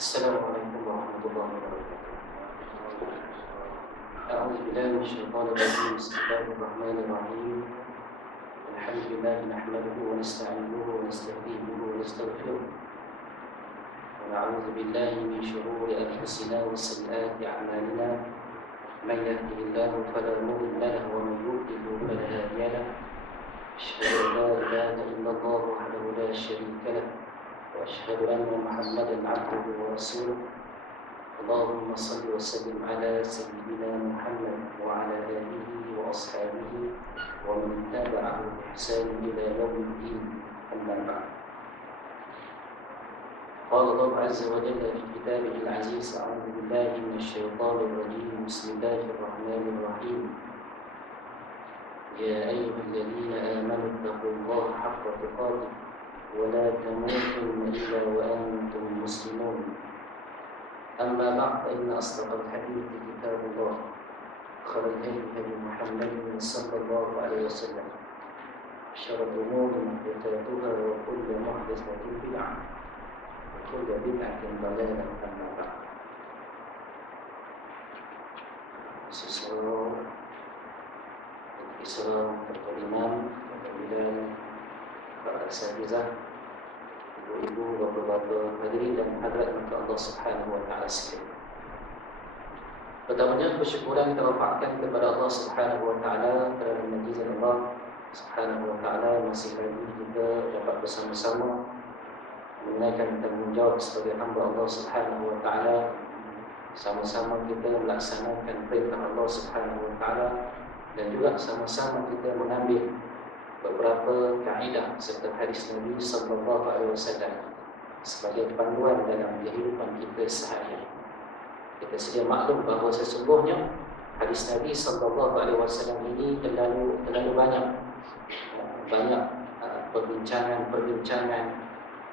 Assalamualaikum warahmatullahi wabarakatuh. A'udzu billahi minasyaitonir rajim. Bismillahirrahmanirrahim. Alhamdulillah nahmaduhu wa nasta'inuhu wa nasta'inuhu wa nastaghfiruh. Wa na'udzu billahi min shururi anfusina wa sayyiati a'malina. Man yahdihillahu fala mudilla lahu wa man yudlil fala hadiya lahu. Asyhadu an la ilaha illallah wahdahu la syarika lahu. وأشهد أن محمدا عبده ورسوله اللهم صل وسلم على سيدنا محمد وعلى آله وأصحابه ومن تبعه بإحسان إلى يوم الدين أما بعد. قال الله عز وجل في كتابه العزيز: أعوذ بالله من الشيطان الرجيم بسم الله الرحمن الرحيم يا أيها الذين آمنوا اتقوا الله حق تقاته ولا تموتن إلا وأنتم مسلمون. أما بعد فإن أصدق الحديث كتاب الله خير الهدي هدي محمد صلى الله عليه وسلم شر الأمور محدثاتها وكل محدثة بدعة وكل بدعة ضلالة. أما بعد. Sesuatu Islam terkaliman kemudian para asatizah, ibu-ibu, bapa-bapa, hadirin dan hadirat Allah Subhanahu wa taala sekalian. Pertamanya bersyukuran kita wafatkan kepada Allah Subhanahu wa taala kerana mukjizat Allah Subhanahu wa taala masih lagi kita dapat bersama-sama menunaikan tanggungjawab sebagai hamba Allah Subhanahu wa taala, sama-sama kita melaksanakan perintah Allah Subhanahu wa taala dan juga sama-sama kita mengambil beberapa kaedah serta hadis Nabi sallallahu alaihi wasallam sebagai panduan dalam kehidupan kita sehari-hari. Kita sedia maklum bahawa sesungguhnya hadis Nabi sallallahu alaihi wasallam ini terlalu banyak perbincangan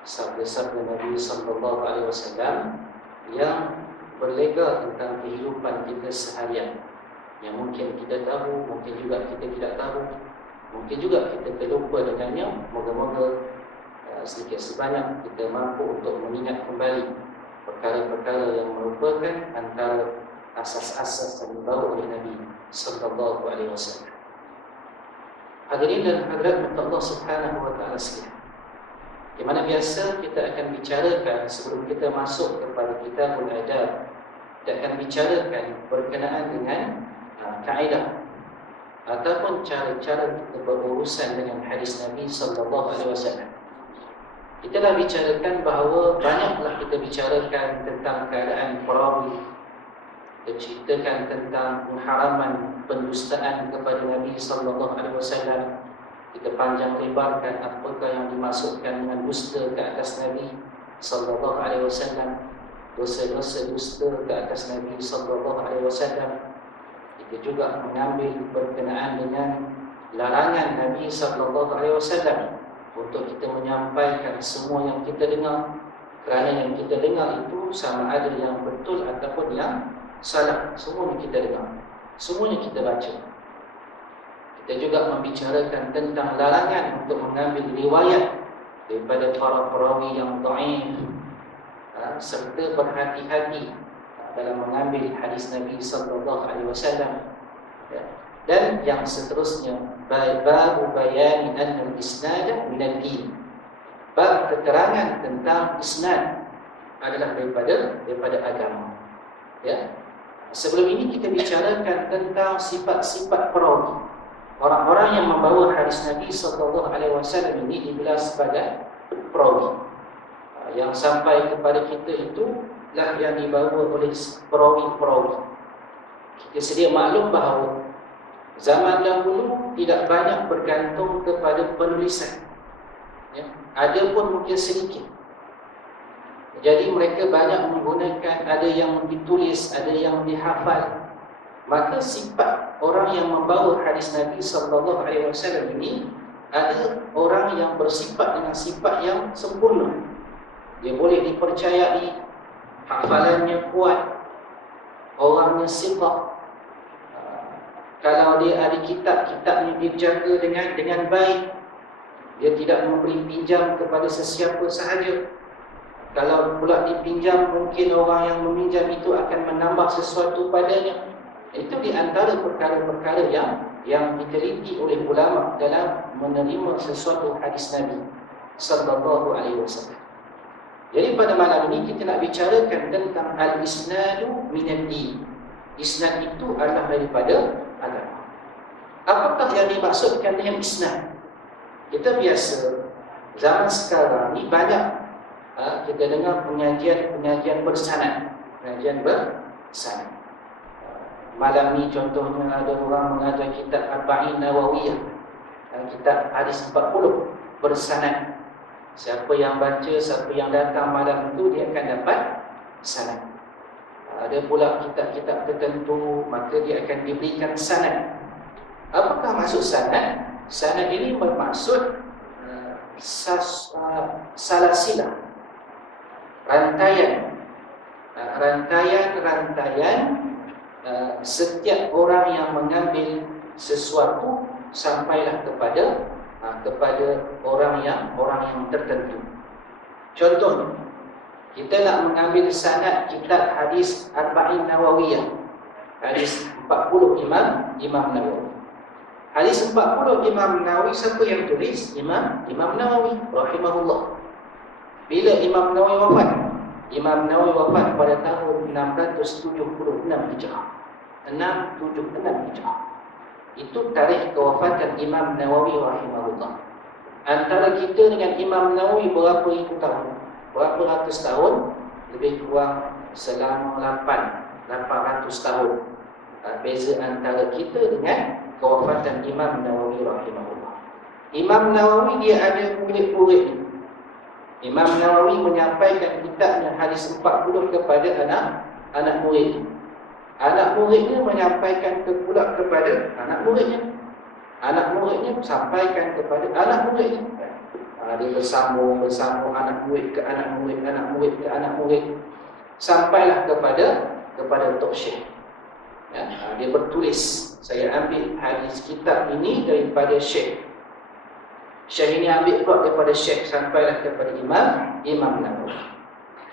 sabda-sabda Nabi sallallahu alaihi wasallam yang berlega tentang kehidupan kita seharian, yang mungkin kita tahu, mungkin juga kita tidak tahu. Mungkin juga kita terlupa dengannya. Moga-moga sedikit sebanyak kita mampu untuk mengingat kembali perkara-perkara yang merupakan antara asas-asas yang dibawa oleh Nabi sallallahu alaihi wasallam. Hadirin dan hadirat Allah Subhanahu wa taala sekalian, di mana biasa kita akan bicarakan sebelum kita masuk kepada kitabul adab, kita akan bicarakan berkenaan dengan kaedah ataupun cara-cara kita berurusan dengan hadis Nabi sallallahu alaihi wasallam. Kita dah bicarakan bahawa banyaklah kita bicarakan tentang keadaan perawi, kita ceritakan tentang pengharaman pendustaan kepada Nabi sallallahu alaihi wasallam. Kita panjang lebarkan apakah yang dimaksudkan dengan dusta ke atas Nabi sallallahu alaihi wasallam, dosa-dosa dusta ke atas Nabi sallallahu alaihi wasallam. Kita juga mengambil berkenaan dengan larangan Nabi sallallahu alaihi wasallam untuk kita menyampaikan semua yang kita dengar, kerana yang kita dengar itu sama ada yang betul ataupun yang salah. Semuanya kita dengar, semuanya kita baca. Kita juga membicarakan tentang larangan untuk mengambil riwayat daripada para perawi yang dhaif, serta berhati-hati dalam mengambil hadis Nabi sallallahu alaihi wasallam. Dan yang seterusnya, bab bayan anna al-isnad min ad-din. Bab keterangan tentang isnad adalah daripada agama. Ya. Sebelum ini kita bicarakan tentang sifat-sifat perawi. Orang-orang yang membawa hadis Nabi sallallahu alaihi wasallam ini dibilang sebagai perawi. Yang sampai kepada kita itu lah yang dibawa oleh perawi-perawi. Kita sedia maklum bahawa zaman dahulu tidak banyak bergantung kepada penulisan, ya. Ada pun mungkin sedikit. Jadi mereka banyak menggunakan, ada yang ditulis, ada yang dihafal. Maka sifat orang yang membawa hadis Nabi sallallahu alaihi wasallam ini, ada orang yang bersifat dengan sifat yang sempurna. Dia boleh dipercayai, hafalannya kuat, orangnya siqah. Kalau dia ada kitab-kitabnya dia jaga dengan baik, dia tidak memberi pinjam kepada sesiapa sahaja. Kalau pula dipinjam, mungkin orang yang meminjam itu akan menambah sesuatu padanya. Itu di antara perkara-perkara yang diteliti oleh ulama dalam menerima sesuatu hadis Nabi sallallahu alaihi wasallam. Jadi pada malam ini kita nak bicarakan tentang al-isnadu minad din. Isnad itu adalah daripada agama. Apakah yang dimaksudkan dengan isnad? Kita biasa zaman sekarang ni banyak kita dengar pengajian bersanad. Pengajian bersanad. Malam ni contohnya ada orang mengajar kitab Arba'in Nawawiyah, kitab hadis 40 bersanad. Siapa yang baca, siapa yang datang malam itu, dia akan dapat sanad. Ada pula kitab-kitab tertentu, maka dia akan diberikan sanad. Apakah maksud sanad? Sanad ini bermaksud salasilah, rantaian setiap orang yang mengambil sesuatu sampailah kepada orang yang tertentu. Contohnya, kita nak mengambil sanad kitab hadis Arba'in Nawawiyah, hadis 40 Imam Nawawi. Hadis 40 Imam Nawawi, siapa yang tulis? Imam Nawawi rahimahullah. Bila Imam Nawawi wafat? Imam Nawawi wafat pada tahun 676 Hijrah. 676 Hijrah. Itu tarikh kewafatan Imam Nawawi rahimahullah. Antara kita dengan Imam Nawawi berapa ribu tahun? Berapa ratus tahun? Lebih kurang selama 800 tahun. Beza antara kita dengan kewafatan Imam Nawawi rahimahullah. Imam Nawawi dia ada murid-murid. Imam Nawawi menyampaikan kitabnya hadis 40 kepada anak murid. Anak muridnya menyampaikan pula kepada anak muridnya. Anak muridnya sampaikan kepada anak muridnya. Dia bersambung anak murid ke anak murid, anak murid ke anak murid, sampailah kepada Tok Syekh. Dia bertulis, saya ambil hadis kitab ini daripada Syekh. Syekh ini ambil pula daripada Syekh, sampailah kepada Imam Nawawi.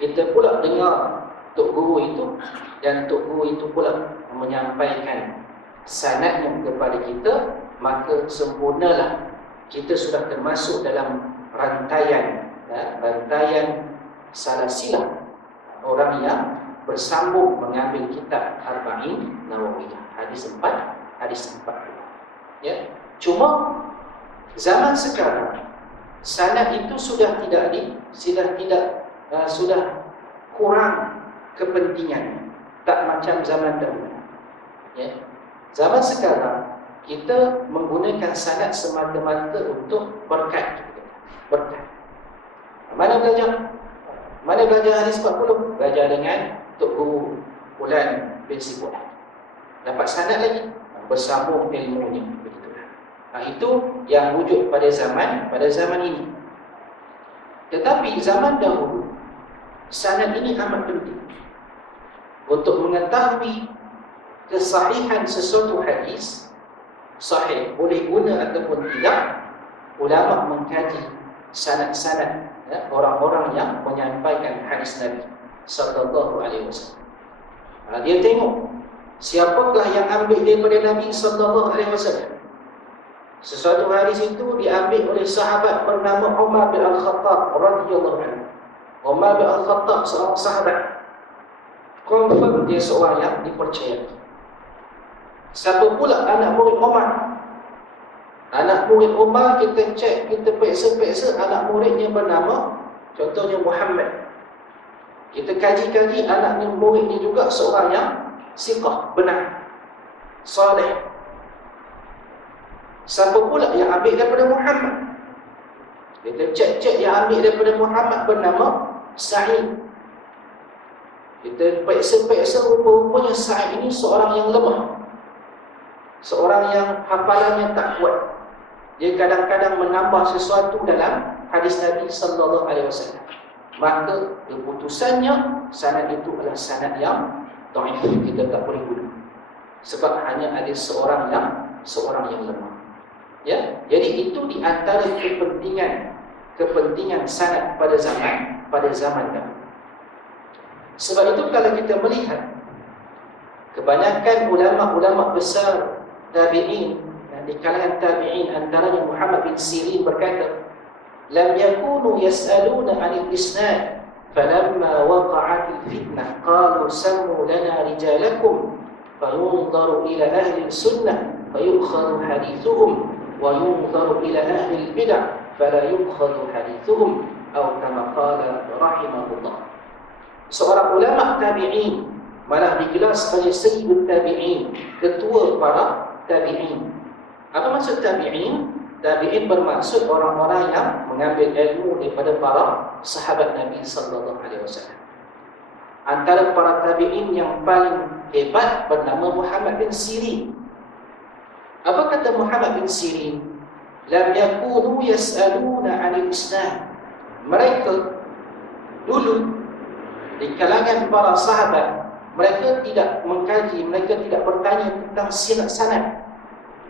Kita pula dengar Tok Guru itu, dan Tok Guru itu pula menyampaikan sanadnya kepada kita, maka sempurnalah kita sudah termasuk dalam rantaian salasilah orang yang bersambung mengambil kitab Arba'in Nawawiyah, hadis 4. Ya. Cuma zaman sekarang sanad itu sudah kurang kepentingan, tak macam zaman dahulu. Ya. Zaman sekarang kita menggunakan sanad semata-mata untuk berkat. Mana belajar hadis 40? Belajar dengan Tok Guru Fulan bin Si Fulan. Dapat sanad lagi, bersambung ilmunya. Begitulah. Itu yang wujud pada zaman ini. Tetapi zaman dahulu sanad ini amat penting. Untuk mengetahui kesahihan sesuatu hadis sahih, boleh guna ataupun tidak, ulama mengkaji sanad-sanad orang-orang yang menyampaikan hadis Nabi sallallahu alaihi wasallam. Dia tengok siapakah yang ambil daripada Nabi sallallahu alaihi wasallam. Sesuatu hadis itu diambil oleh sahabat bernama Umar bin Al-Khattab radhiyallahu anhu. Umar bin Al-Khattab seorang sahabat, confirm dia seorang yang dipercayai. Siapa pula anak murid Umar? Anak murid Umar, kita cek, kita periksa anak muridnya bernama, contohnya Muhammad. Kita kaji-kaji anak muridnya juga seorang yang siqah, benar, saleh. Siapa pula yang ambil daripada Muhammad? Kita cek yang ambil daripada Muhammad bernama Sa'id. Kita periksa rupa-rupanya Sa'id ini seorang yang lemah, seorang yang hafalannya tak kuat. Dia kadang-kadang menambah sesuatu dalam hadis Nabi sallallahu alaihi wasallam. Maka keputusannya sanad itu adalah sanad yang dhaif, kita tak boleh guna. Sebab hanya ada seorang yang lemah. Ya, jadi itu di antara kepentingan sanad pada zaman pada zaman dahulu. Sebab itu kalau kita melihat kebanyakan ulama-ulama besar tabi'in, di kalangan tabi'in antaranya Muhammad bin Sirin berkata, lam yakunu yas'aluna 'anil isnad falamma waqa'atil fitnah qalu sammu lana rijalakum fayunzaru ila ahli sunnah fayukhadhu hadithuhum wa yunzaru ila ahli bid'ah fala yukhadhu hadithuhum atau kama qala rahimahullah. Seorang ulama tabi'in malah digelar sebagai sayyidut tabi'in, ketua para tabi'in. Apa maksud tabi'in? Tabi'in bermaksud orang-orang yang mengambil ilmu daripada para sahabat Nabi sallallahu alaihi wasallam. Antara para tabi'in yang paling hebat bernama Muhammad bin Sirin. Apa kata Muhammad bin Sirin? Lam yakunu yas'aluna 'anil isnad. Mereka dulu di kalangan para sahabat, mereka tidak mengkaji, mereka tidak bertanya tentang sanad.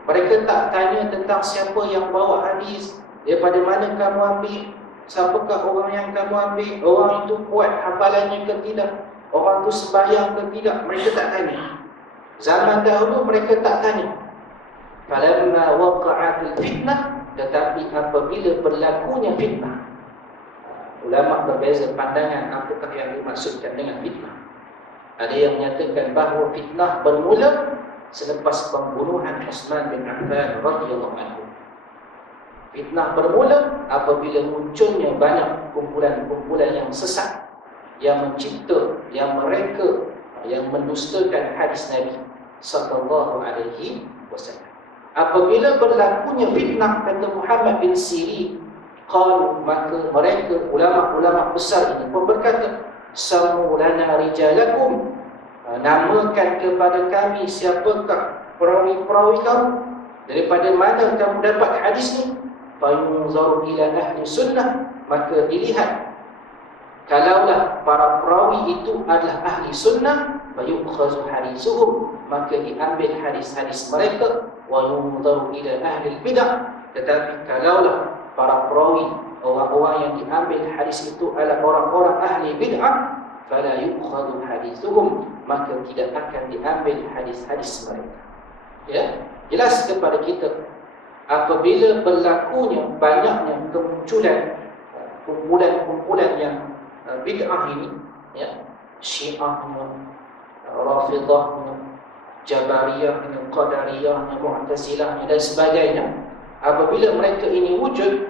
Mereka tak tanya tentang siapa yang bawa hadis, daripada mana kamu ambil, siapakah orang yang kamu ambil, orang itu kuat hafalannya ke tidak, orang itu sembahyang ke tidak, mereka tak tanya. Zaman dahulu mereka tak tanya. Falamma waqa'atil fitnah, tetapi apabila berlakunya fitnah, ulama berbeza pandangan apakah yang dimaksudkan dengan fitnah. Ada yang menyatakan bahawa fitnah bermula selepas pembunuhan Utsman bin Affan radhiyallahu anhu. Fitnah bermula apabila munculnya banyak kumpulan-kumpulan yang sesat, yang mencipta, yang mereka yang mendustakan hadis Nabi sallallahu alaihi wasallam. Apabila berlakunya fitnah, kata Muhammad bin Sirin, qalu, maka mereka ulama-ulama besar ini pun berkata, samu lana rijalakum, namakan kepada kami siapakah perawi-perawi kamu, daripada mana kamu dapat hadis ni. Fayunzaru ila ahli sunnah, maka dilihat kalaulah para perawi itu adalah ahli sunnah, fayukhadhu hadithuhum, maka diambil hadis-hadis mereka. Wa yunzaru ila ahli bid'ah, tetapi kalaulah para perawi, orang-orang yang diambil hadis itu adalah orang-orang ahli bid'ah, fala yukhadhu hadithuhum, maka tidak akan diambil hadis-hadis mereka. Ya, jelas kepada kita apabila berlakunya banyaknya kemunculan kumpulan-kumpulan yang bid'ah ini, ya, Syiahnya, Rafidhahnya, Jabariyahnya, Qadariyahnya, Mu'tazilahnya dan sebagainya, apabila mereka ini wujud,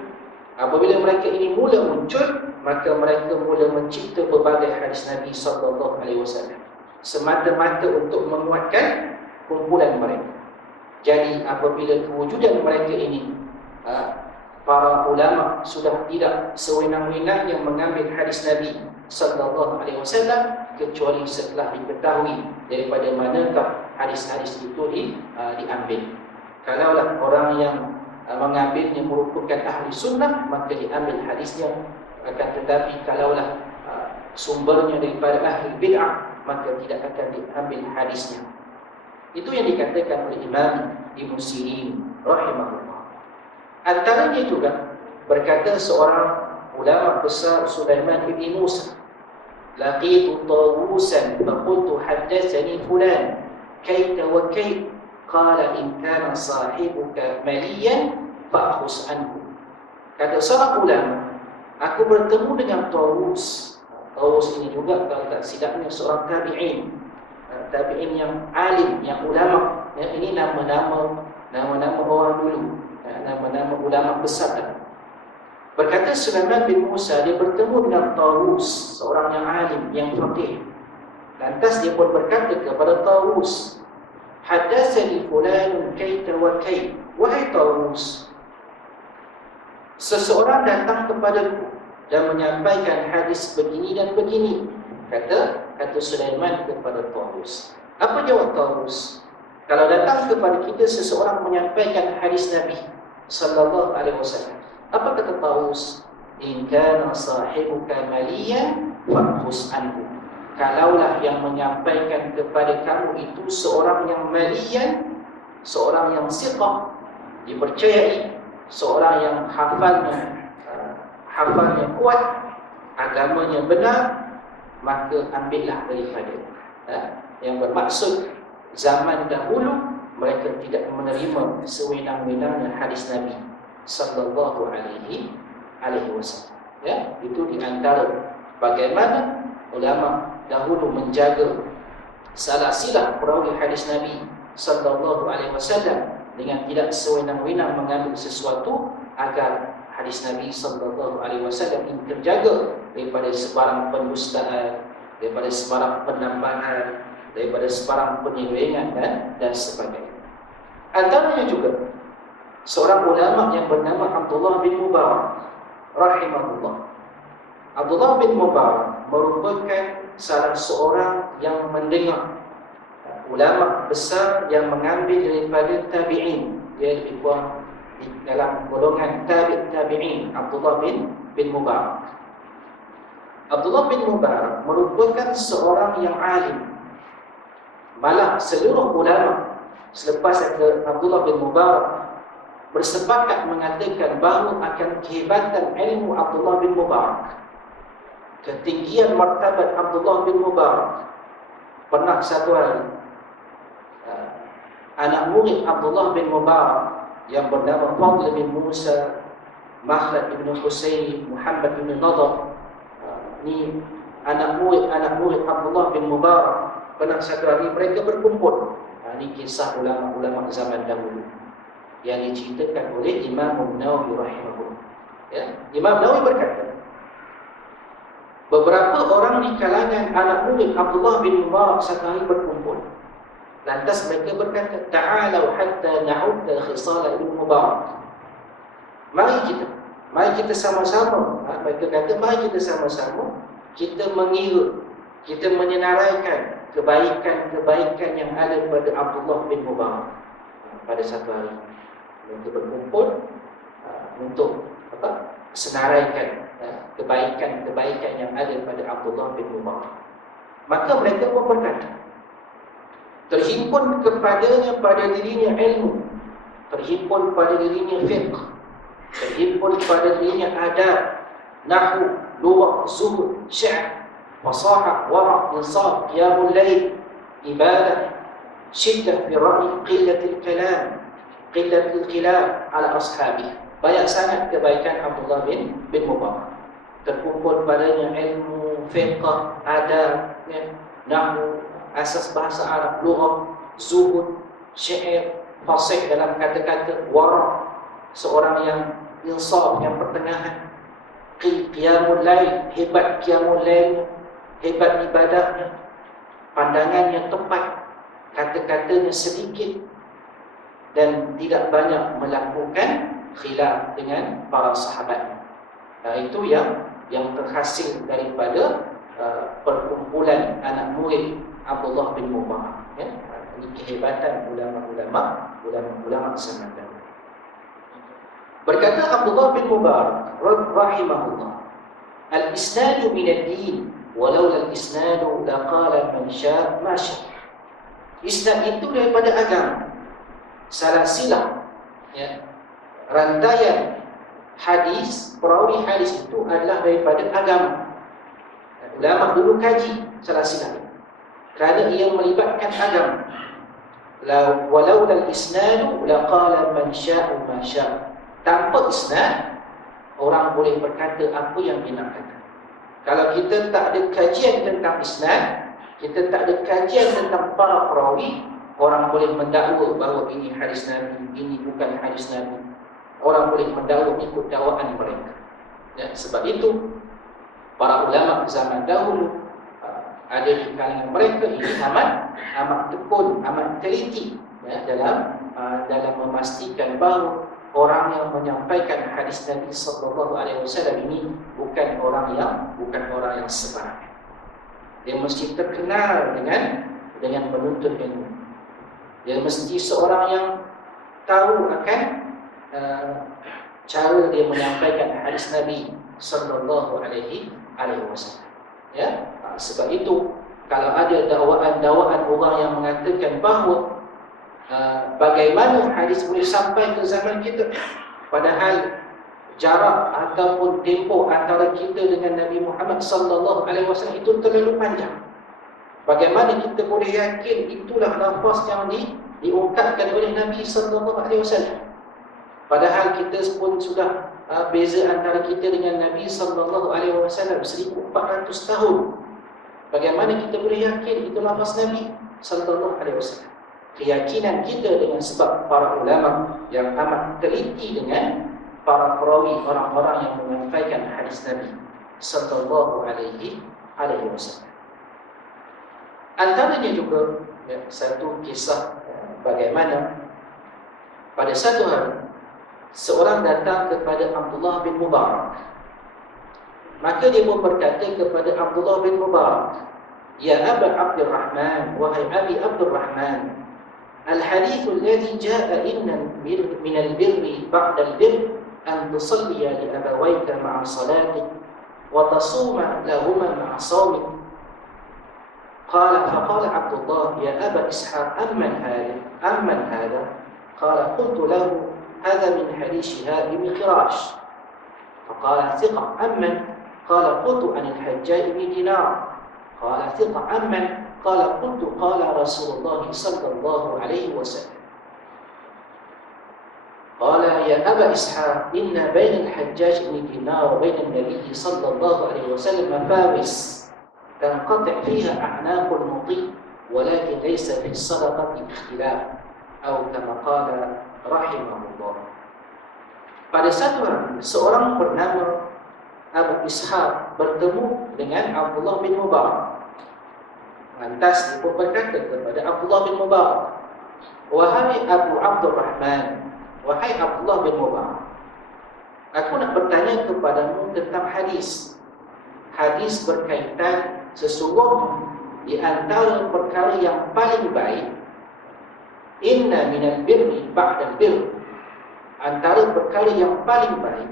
apabila mereka ini mula muncul, maka mereka mula mencipta berbagai hadis Nabi sallallahu alaihi wasallam semata-mata untuk menguatkan kumpulan mereka. Jadi apabila kewujudan mereka ini, para ulama sudah tidak sewenang-wenangnya mengambil hadis Nabi sallallahu alaihi wasallam kecuali setelah diketahui daripada manakah hadis-hadis itu diambil. Kalaulah orang yang mengambilnya merupakan ahli sunnah, maka diambil hadisnya. Akan tetapi kalaulah sumbernya daripada ahli bid'ah, maka tidak akan diambil hadisnya. Itu yang dikatakan oleh Imam Ibn Sirin rahimahullah. Antaranya juga berkata seorang ulama besar, Sulaiman bin Musa, laqitu tawusan faqultu haddatsani fulan kaita wa kait, qala in kana sahibuka maliyan fa'khus anhu. Kata seorang ulama, aku bertemu dengan Tawus. Tawus ini juga kalau tak silapnya seorang tabi'in, tabi'in yang alim, yang ulama. Ini nama-nama orang dulu, nama-nama ulama besar. Berkata Sulaiman bin Musa, dia bertemu dengan Tawus, seorang yang alim, yang faqih. Lantas dia pun berkata kepada Tawus, haddatsani fulanun kaita wa kait. Wahai Tawus, seseorang datang kepadaku dan menyampaikan hadis begini dan begini. Kata Sulaiman kepada Tawus. Apa jawab Tawus? Kalau datang kepada kita seseorang menyampaikan hadis Nabi sallallahu alaihi wasallam, apa kata Tawus? In kana sahibuka maliyan fa'khus anhu. Kalaulah yang menyampaikan kepada kamu itu seorang yang maliyan, seorang yang siqah, dipercayai, seorang yang hafalnya kuat, agamanya benar, maka ambillah daripada. Yang bermaksud zaman dahulu mereka tidak menerima sewenang-wenangnya hadis Nabi sallallahu alaihi wasallam. Itu di antara bagaimana ulama dahulu menjaga silsilah perawi hadis Nabi sallallahu alaihi wasallam dengan tidak sewenang-wenang mengambil sesuatu, agar hadis Nabi sallallahu alaihi wasallam ini terjaga daripada sebarang pendustaan, daripada sebarang penambahan, daripada sebarang penyelewengan dan sebagainya. Antaranya juga seorang ulama yang bernama Abdullah bin Mubarak rahimahullah. Abdullah bin Mubarak merupakan salah seorang yang mendengar ulama besar yang mengambil daripada tabi'in. Dia lebih kurang di dalam golongan tabi'in, Abdullah bin Mubarak. Abdullah bin Mubarak merupakan seorang yang alim. Malah seluruh ulama selepas Abdullah bin Mubarak bersepakat mengatakan bahawa akan kehebatan ilmu Abdullah bin Mubarak, ketinggian martabat Abdullah bin Mubarak. Pernah satu hari anak murid Abdullah bin Mubarak yang bernama Fadl bin Musa, Makhlad bin Husain, Muhammad bin Nadar, ni anak murid Abdullah bin Mubarak. Pernah satu hari mereka berkumpul. Ini kisah ulama-ulama zaman dahulu yang diceritakan oleh Imam Nawawi rahimahullah. Imam Nawawi berkata, beberapa orang di kalangan anak murid Abdullah bin Mubarak satu hari berkumpul. Lantas mereka berkata, ta'alau hatta na'udda khisala ibn Mubarak. Mari kita sama-sama. Mereka kata, mari kita sama-sama kita mengira, kita menyenaraikan kebaikan-kebaikan yang ada pada Abdullah bin Mubarak. Pada satu hari mereka berkumpul untuk senaraikan kebaikan-kebaikan yang ada pada Abdullah bin Mubarak. Maka mereka pun berkata, terhimpun kepadanya pada dirinya ilmu, terhimpun pada dirinya fiqh, terhimpun pada dirinya adab, nahwu, lughah, zuhud, syair, fasahah, wara', insaf, qiyamul lail, ibadah, syiddah fi ra'i, qillatul kalam, qillatul khilaf ala ashabi. Banyak sangat kebaikan Abdullah bin Mubarak. Terkumpul padanya ilmu, fiqh, adab, nahwu, asas bahasa Arab, lughah, zuhud, syair, fasih dalam kata-kata, wara', seorang yang insaf, yang pertengahan, qiyamul lail, hebat qiyamul lail, hebat ibadahnya, pandangannya tepat, kata-katanya sedikit, dan tidak banyak melakukan khilaf dengan para sahabat. Itu yang terhasil daripada perkumpulan anak murid Abdullah bin Mubarak. Ini kehebatan ulama-ulama zaman dahulu. Berkata Abdullah bin Mubarak rahimahullah, al-isnadu min ad-din, walau al-isnadu laqala man syaa ma syaa. Isnad itu daripada agama. Silsilah, rantaian hadis, perawi hadis itu adalah daripada agama. Ulama dulu kaji silsilah ini kerana ia melibatkan agama. Walau al-isnadu laqala man syaa ma syaa. Tanpa isnad, orang boleh berkata apa yang dia nak kata. Kalau kita tak ada kajian tentang isnad, kita tak ada kajian tentang para perawi, orang boleh mendakwa bahawa ini hadis Nabi, ini bukan hadis Nabi. Orang boleh mendakwa ikut dakwaan mereka. Sebab itu para ulama zaman dahulu, ada di kalangan mereka ini amat tekun, amat teliti dalam memastikan bahawa orang yang menyampaikan hadis Nabi sallallahu alaihi wasallam ini bukan orang yang sembarangan. Dia mesti terkenal dengan menuntut ilmu. Dia mesti seorang yang tahu akan cara dia menyampaikan hadis Nabi sallallahu alaihi wasallam. Sebab itu kalau ada dakwaan orang yang mengatakan bahawa bagaimana hadis boleh sampai ke zaman kita, padahal jarak ataupun tempoh antara kita dengan Nabi Muhammad sallallahu alaihi wasallam itu terlalu panjang. Bagaimana kita boleh yakin itulah lafaz yang diungkapkan oleh Nabi sallallahu alaihi wasallam? Padahal kita pun sudah beza antara kita dengan Nabi sallallahu alaihi wasallam 1400 tahun. Bagaimana kita boleh yakin itu lafaz Nabi sallallahu alaihi wasallam? Keyakinan kita dengan sebab para ulama yang amat teliti dengan para perawi, orang-orang yang menyampaikan hadis Nabi sallallahu alaihi wasallam. Antaranya juga satu kisah bagaimana pada satu hari seorang datang kepada Abdullah bin Mubarak. Maka dia pun berkata kepada Abdullah bin Mubarak, "Ya Aba Abdurrahman, wahai Abi Abdurrahman, al-hadith alladhi jaa inna min al-birri ba'da al-birr an tusalliya li abawayka ma'a salatik wa tasuma lahuma ma'a sawmik." فقال عبد الله يا أبا إسحاق أمن هذا قال قلت له هذا من حديث شهاب بن خراش فقال ثقة أمن قال قلت عن الحجاج بن دينار قال ثقة أمن قال قلت قال رسول الله صلى الله عليه وسلم قال يا أبا إسحاق إن بين الحجاج بن دينار وبين النبي صلى الله عليه وسلم مفاوز تنقطع فيها أعناق المطيع ولكن ليس في الصدقة اختلاف أو كما قال رحمه الله. Pada satu hari, seorang bernama Abu Ishaq bertemu dengan Abdullah bin Mubarak. Lantas dia pun berkata kepada Abdullah bin Mubarak, "Wahai Abu Abdurrahman, wahai Abdullah bin Mubarak, aku nak bertanya kepadamu tentang hadis. Hadis berkaitan sesungguhnya di antara perkara yang paling baik, inna minal birri ba'dal birr, antara perkara yang paling baik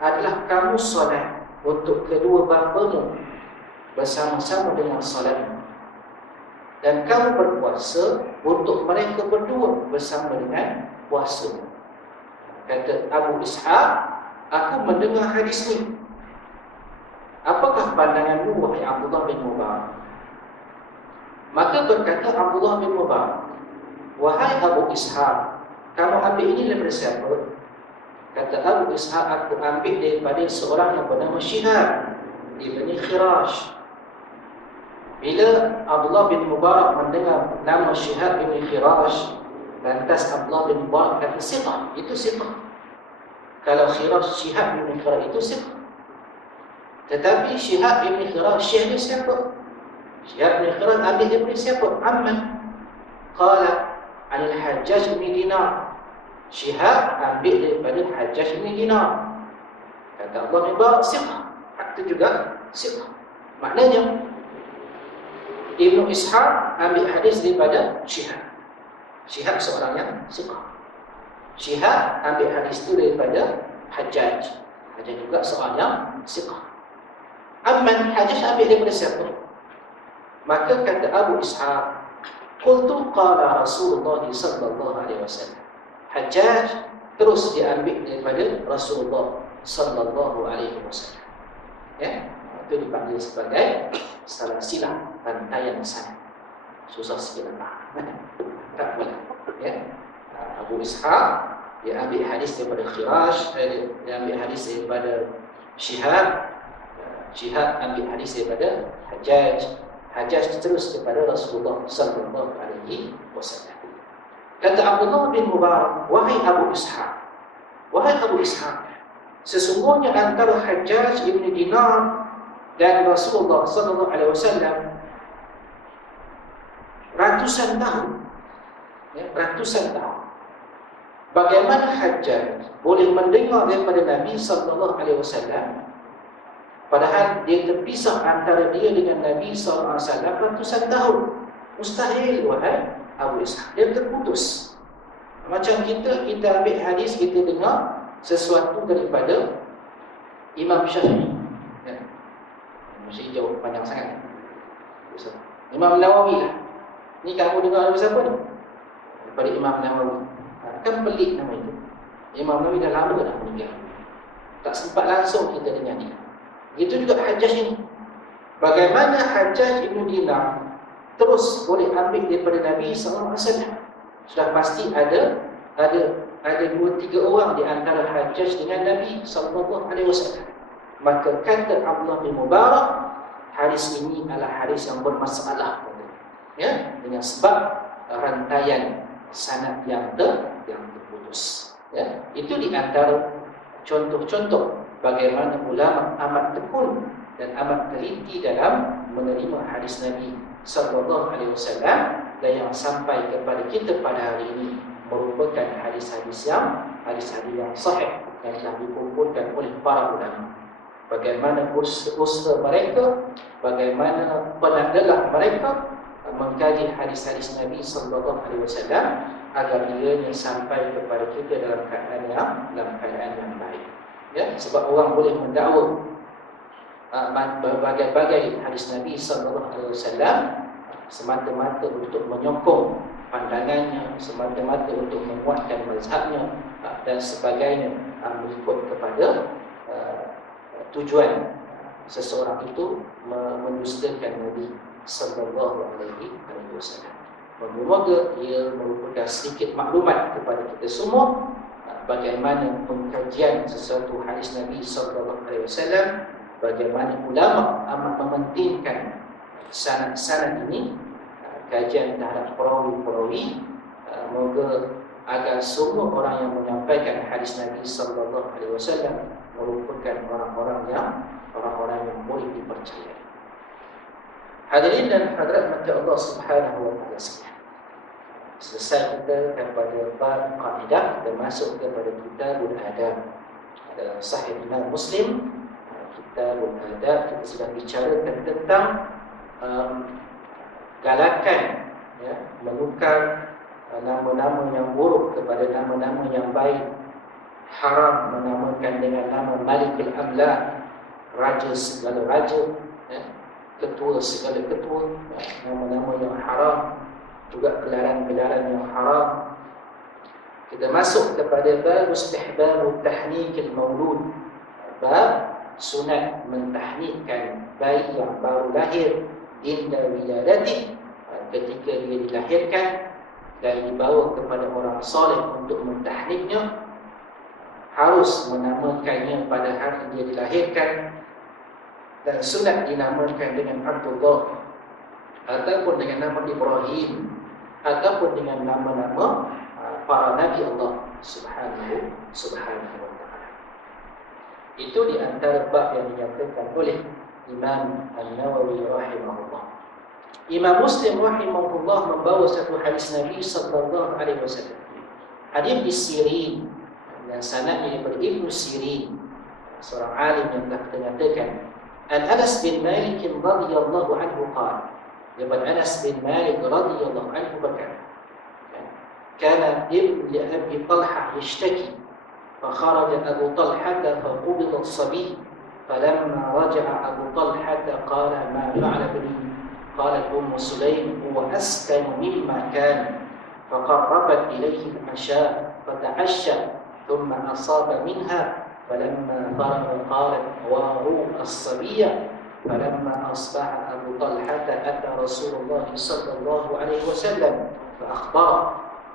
adalah kamu solat untuk kedua bapamu bersama-sama dengan solatmu, dan kamu berpuasa untuk mereka berdua bersama dengan puasamu." Kata Abu Ishaq, "Aku mendengar hadis ini. Apakah pandanganmu, wahai Abdullah bin Mubarak?" Maka berkata Abdullah bin Mubarak, "Wahai Abu Ishaq, kamu ambil ini daripada siapa?" Kata Abu Ishaq, "Aku ambil daripada seorang yang bernama Shihab ibn Khirash." Bila Abdullah bin Mubarak mendengar nama Shihab ibn Khirash, lantas Abdullah bin Mubarak kata, "Siqah, itu siqah. Kalau Shihab ibn Khirash itu siqah." Tetapi Shihab ibn Khirash, Syekh dia siapa? Shihab ibn Khirash ambil daripada siapa? Amman. Qala anil Hajjaj ibn Dinar. Shihab ambil daripada Hajjaj ibn Dinar. Kata Allah bin Mubarak, siqah. Itu juga siqah. Maknanya Ibnu Ishaq ambil hadis daripada Shihab. Shihab seorang yang siqah. Shihab ambil hadis itu daripada Hajjaj. Hajjaj juga seorang yang siqah. Amman, Hajjaj ambil daripada siapa? Maka kata Abu Ishaq, qultu qala Rasulullah sallallahu alaihi wasallam. Hajjaj terus diambil daripada Rasulullah sallallahu alaihi wasallam. Ya, itu dipanggil sebagai salah silap rantaian sanad. Susah sikit nak. Tak boleh. Ya. Abu Ishaq dia ambil hadis daripada Khirash, dia ambil hadis daripada Shihab. Shihab ambil hadis daripada Hajjaj. Hajjaj terus kepada Rasulullah sallallahu alaihi wasallam. Kata Abdullah bin Mubarak, "Wahai Abu Ishaq, sesungguhnya antara Hajjaj ibn Dinar dan Rasulullah sallallahu alaihi wasallam ratusan tahun. Ya, ratusan tahun. Bagaimana Hajjaj boleh mendengar daripada Nabi sallallahu alaihi wasallam padahal dia terpisah antara dia dengan Nabi sallallahu alaihi wasallam ratusan tahun? Mustahil, wahai Abu Ishaq. Dia terputus. Macam kita ambil hadis, kita dengar sesuatu daripada Imam Syafi'i. Ya. Mesti jauh panjang sangat. Imam Nawawi lah. Ni kamu dengar daripada siapa ni? Daripada Imam Nawawi. Kan pelik nama itu. Imam Nawawi dah lama dah meninggal. Tak sempat langsung kita dengan dia. Begitu juga Hajjaj ini. Bagaimana Hajjaj Ibn Dinar terus boleh ambil daripada Nabi SAW? Sudah pasti ada 2-3 orang di antara Hajjaj dengan Nabi SAW. Maka kata Abdullah bin Mubarak, hadis ini adalah hadis yang bermasalah, ya, dengan sebab rantaian sanad yang terputus. Ya, itu di antara contoh-contoh bagaimana ulama amat tekun dan amat teliti dalam menerima hadis Nabi sallallahu alaihi wasallam, dan yang sampai kepada kita pada hari ini merupakan hadis-hadis yang sahih yang telah dikumpulkan oleh para ulama. Bagaimana usaha mereka, bagaimana penadalah mereka mengkaji hadis-hadis Nabi sallallahu alaihi wasallam agar ianya sampai kepada kita dalam keadaan yang baik. Ya, sebab orang boleh mendakwa berbagai-bagai hadis Nabi sallallahu alaihi wasallam semata-mata untuk menyokong pandangannya, semata-mata untuk menguatkan mazhabnya dan sebagainya, mengikut kepada tujuan seseorang itu mendustakan Nabi sallallahu alaihi wasallam. Moga-moga ia merupakan sedikit maklumat kepada kita semua bagaimana pengkajian sesuatu hadis Nabi sallallahu alaihi wasallam, bagaimana ulama amat mementingkan sanad ini, kajian terhadap perawi-perawi. Moga agar semua orang yang menyampaikan hadis Nabi sallallahu alaihi wasallam merupakan orang-orang yang boleh dipercayai. Hadirin dan hadirat mati Allah Subhanahu wa taala sekalian. Selesai kita kepada bab kaidah dan masuk kepada kitabul adab. Dalam Sahih Imam Muslim, kitabul adab, kita sudah bicarakan tentang galakan, ya, menukar nama-nama yang buruk kepada nama-nama yang baik. Haram menamakan dengan nama Malikul Amla, raja segala raja, ya, ketua segala ketua, ya, nama-nama yang haram, juga gelaran-gelaran yang haram. Kita masuk kepada bab istihbab tahnikil maulud, bab sunat mentahnikkan bayi yang baru lahir inda wiladati, ketika dia dilahirkan dan dibawa kepada orang soleh untuk mentahniknya, harus menamakannya pada hari dia dilahirkan, dan sunat dinamakan dengan Abdullah ataupun dengan nama Ibrahim ataupun dengan nama-nama para nabi Allah subhanahu wa ta'ala. Itu di antara bab yang dinyatakan oleh Imam An-Nawawi rahimahullah. Imam Muslim rahimahullah membawa satu hadis Nabi sallallahu alaihi wasallam, hadis Sirin, dan sanadnya daripada Ibnu Sirin, seorang alim yang telah kita nyatakan. An Anas bin Malik radhiyallahu anhu qala, daripada Anas bin Malik radhiyallahu anhu berkata, kana ibn li Abi Talha yashtaki فخرج أبو طلحة فقبض الصبي فلما رجع أبو طلحة قال ما فعل ابني؟ قالت أم سليم هو أسكن مما كان فقربت إليه العشاء فتعشى ثم أصاب منها فلما فرغ قالت واروا الصبي فلما أصبح أبو طلحة أتى رسول الله صلى الله عليه وسلم فأخبره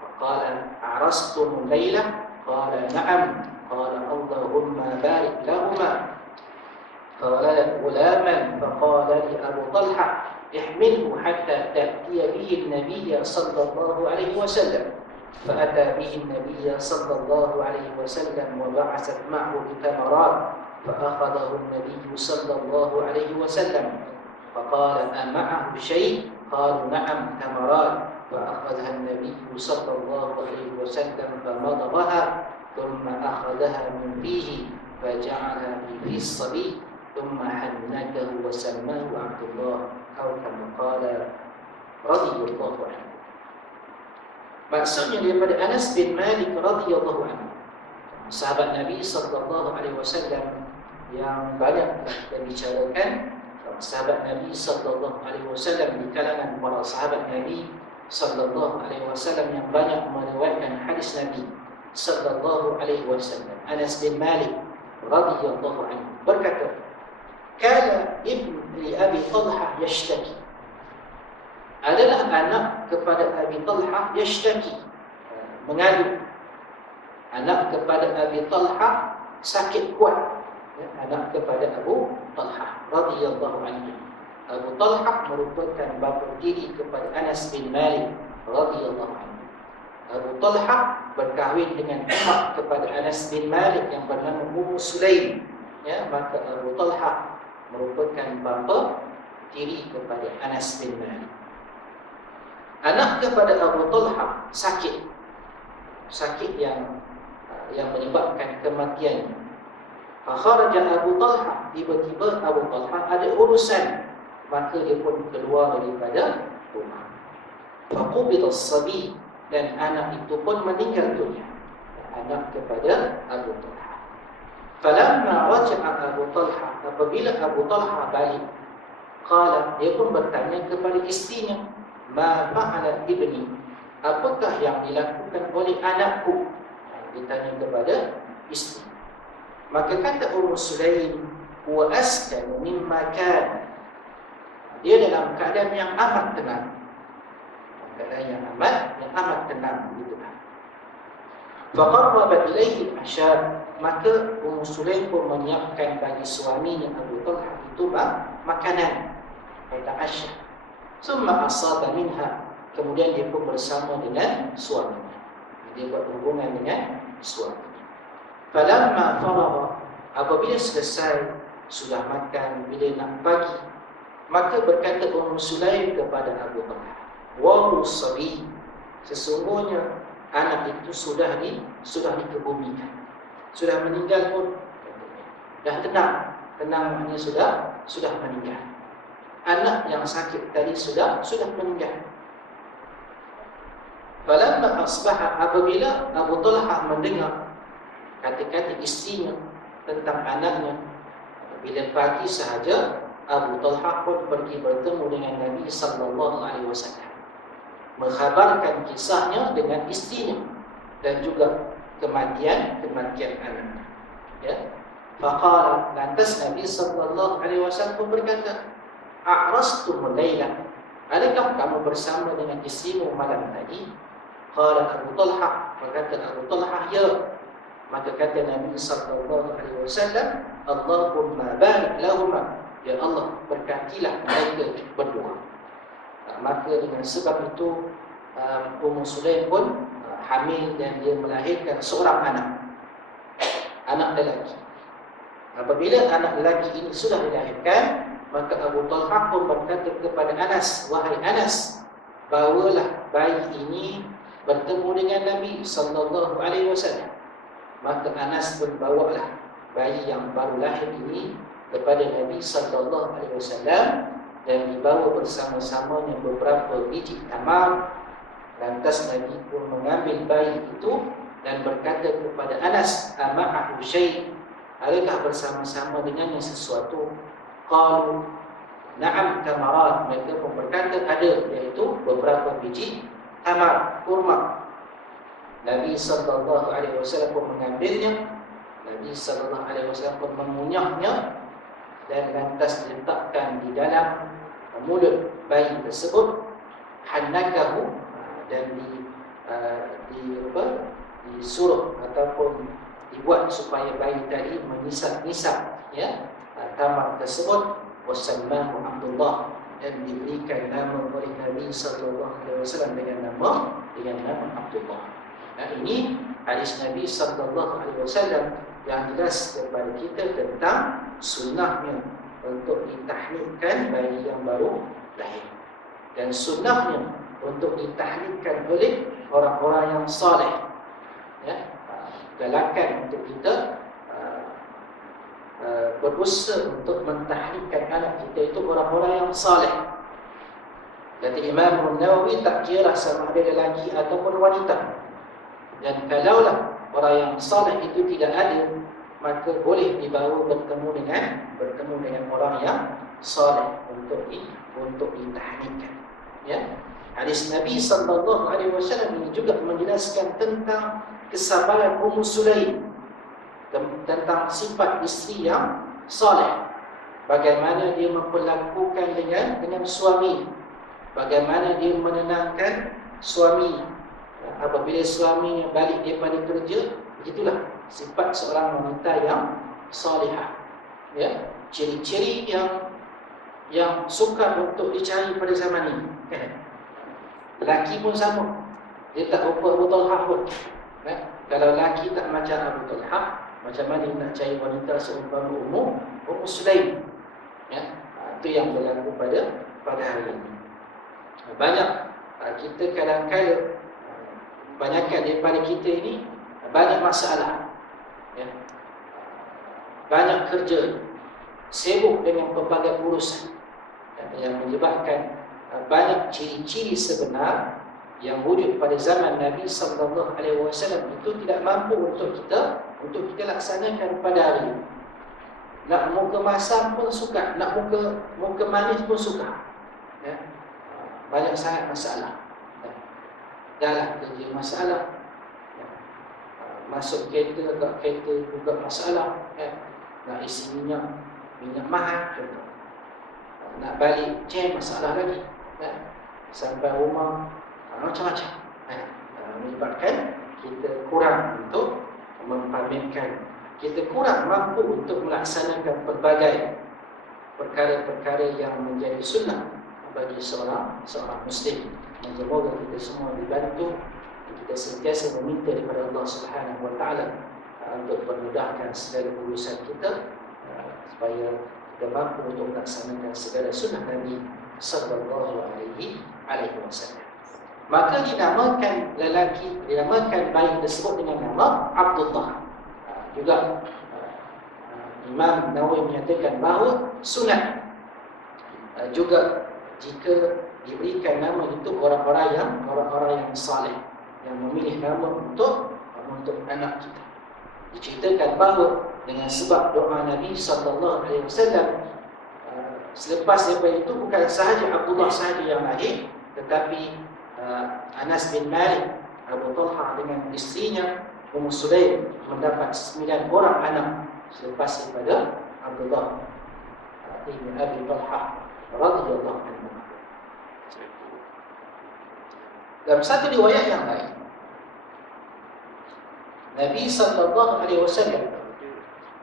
فقال أعرستم الليلة؟ قال نعم. قال اللهم بارك لهما. فولدت غلاما فقال لأبو طلحة احمله حتى تأتي به النبي صلى الله عليه وسلم. فأتى به النبي صلى الله عليه وسلم وبعثت معه بتمرات فأخذه النبي صلى الله عليه وسلم فقال أمعه شيء؟ قالوا نعم تمرات. فأخذها النبي صلى الله عليه وسلم فمضغها ثم أخذها من فيه فجعلها في الصبي ثم حنكه وسماه عبد الله أو كما قال رضي الله عنه. Maksudnya daripada Anas bin Malik radhiyallahu anhu, sahabat Nabi sallallahu alaihi wasallam yang banyak kita bicarakan, sahabat Nabi sallallahu alaihi wasallam di kalangan para sahabat Nabi sallallahu alaihi wasallam yang banyak meriwayatkan hadis Nabi sallallahu alaihi wasallam. Anas bin Malik radhiyallahu anhu berkata, "Kana ibn li Abi Talha yashtaki." Adalah anak kepada Abi Talha yashtaki, mengadu. Anak kepada Abi Talha sakit kuat. Anak kepada Abu Talha radhiyallahu anhu. Abu Talha merupakan bapa tiri kepada Anas bin Malik radhiyallahu anhu. Abu Talha berkahwin dengan emak kepada Anas bin Malik yang bernama Ummu Sulaim. Maka Abu Talha merupakan bapa tiri kepada Anas bin Malik. Anak kepada Abu Talha sakit yang menyebabkan kematian. Fakharaja Abu Talha, tiba-tiba Abu Talha ada urusan, maka dia pun keluar daripada rumah. Faqubida as-sabi, dan anak itu pun meninggal dunia. Anak kepada Abu Talha. Falamma raja'a Abu Talha, apabila Abu Talha balik, qala, dia pun bertanya kepada isterinya, "Ma fa'ala ibni?" Apakah yang dilakukan oleh anakku? Ditanya kepada isteri. Maka kata Ummu Sulaim, "Wa askanu mimma kana." Dia dalam keadaan yang amat tenang. Keadaan yang amat tenang begitulah. Faqarraba ilaihi al-asha, maka Ummu Sulaim pun menyiapkan bagi suaminya Abu Talha itu makanan, pada asya. Summa asaba minha, kemudian dia pun bersama dengan suaminya. Dia buat hubungan dengan suaminya. Falamma faragha, apabila selesai sudah makan, bila nak bagi, maka berkata Ummu Sulaim kepada Abu Talha, "Wa sabi, sesungguhnya anak itu sudah dikebumikan, sudah meninggal pun, dah tenang maknanya sudah meninggal. Anak yang sakit tadi sudah meninggal." Falamma asbaha, apabila Abu Talha mendengar kata-kata isterinya tentang anaknya, bila pagi sahaja Abu Talha pun pergi bertemu dengan Nabi sallallahu alaihi wasallam, mengkhabarkan kisahnya dengan isterinya dan juga kematian anaknya. Faqala, lantas Nabi sallallahu alaihi wasallam berkata, "A'rastum laila?" Adakah kamu bersama dengan isterimu malam tadi? Qala Abu Talha, berkata Abu Talha, "Ya." Maka kata Nabi sallallahu alaihi wasallam, "Allahumma barik lahuma." Ya Allah, berkatilah mereka berdua. Maka dengan sebab itu Ummu Sulaim pun hamil dan dia melahirkan seorang anak lelaki. Apabila anak lelaki ini sudah dilahirkan, maka Abu Talha pun berkata kepada Anas, "Wahai Anas, bawalah bayi ini bertemu dengan Nabi sallallahu alaihi wasallam." Maka Anas pun bawalah bayi yang baru lahir ini kepada Nabi sallallahu alaihi wasallam, dan dibawa bersama-samanya beberapa biji tamar. Lantas Nabi pun mengambil bayi itu dan berkata kepada Anas, "Ama'ahu syai'?" Adakah bersama-sama dengannya sesuatu? Qalu, "Na'am tamarat." Mereka pun berkata ada, iaitu beberapa biji tamar, kurma. Nabi sallallahu alaihi wasallam pun mengambilnya. Nabi sallallahu alaihi wasallam pun mengunyahnya dan lantas diletakkan di dalam mulut bayi tersebut. Hannakahu, dan disuruh ataupun dibuat supaya bayi tadi menisap-nisap tamar tersebut. Wasammahu Abdullah, dan diberikan nama oleh Nabi sallallahu alaihi wasallam dengan nama Abdullah. Dan ini hadis Nabi sallallahu alaihi wasallam yang jelas kepada kita tentang sunnahnya untuk ditahnikkan bayi yang baru lahir, dan sunnahnya untuk ditahnikkan oleh orang-orang yang saleh. Galakan untuk kita berusaha untuk mentahnikkan anak kita itu orang-orang yang saleh. Kata Imam Nawawi, tak kira sama ada lelaki ataupun wanita. Dan kalaulah orang yang saleh itu tidak ada, maka boleh dibawa bertemu dengan orang yang saleh untuk ditahnikkan. Hadis Nabi sallallahu alaihi wasallam ini juga menjelaskan tentang kesabaran Ummu Sulaim, tentang sifat isteri yang soleh. Bagaimana dia memperlakukan dengan suami, bagaimana dia menenangkan suami apabila suami balik daripada kerja. Begitulah sifat seorang wanita yang solehah. Ya, ciri-ciri yang sukar untuk dicari pada zaman ini. Lelaki pun sama, dia tak rupa Abu Talhah pun. Kalau lelaki tak macam Abu Talhah, macam mana dia nak cari wanita seumpama Ummu Sulaim? Itu yang berlaku pada hari ini. Banyak kita kadang-kadang, banyakkan daripada kita ini banyak masalah, banyak kerja, sibuk dengan pelbagai urusan, yang menyebabkan banyak ciri-ciri sebenar yang wujud pada zaman Nabi SAW itu tidak mampu untuk kita laksanakan pada hari ini. Nak muka masam pun suka, nak muka manis pun suka. Banyak sangat masalah. Dalam kerja masalah, masuk kereta, kat kereta juga masalah. Nak isi minyak mahal contoh. Nak balik jam masalah lagi. Sampai rumah macam-macam. Menyebabkan kita kurang untuk mempamerkan, kita kurang mampu untuk melaksanakan pelbagai perkara-perkara yang menjadi sunnah bagi seorang Muslim. Semoga kita semua dibantu, kita sentiasa meminta daripada Allah Subhanahu Wa Taala untuk memudahkan segala urusan kita, supaya kita mampu untuk melaksanakan segala sunnah Nabi Sallallahu Alaihi Wasallam. Maka dinamakan lelaki, dinamakan bayi tersebut dengan nama Abdullah. Juga Imam Nawawi menyatakan bahawa sunat juga jika diberikan nama itu orang-orang yang saleh, yang memilih nama untuk anak kita. Diceritakan bahawa dengan sebab doa Nabi SAW, selepas daripada itu bukan sahaja Abdullah sahaja yang lahir, tetapi Anas bin Malik, Abu Talha dengan isterinya Ummu Sulaim mendapat 9 orang anak selepas daripada Abdullah bin Abi Talha radhiyallahu anhu. Dalam satu riwayat yang lain, Nabi sallallahu alaihi wasallam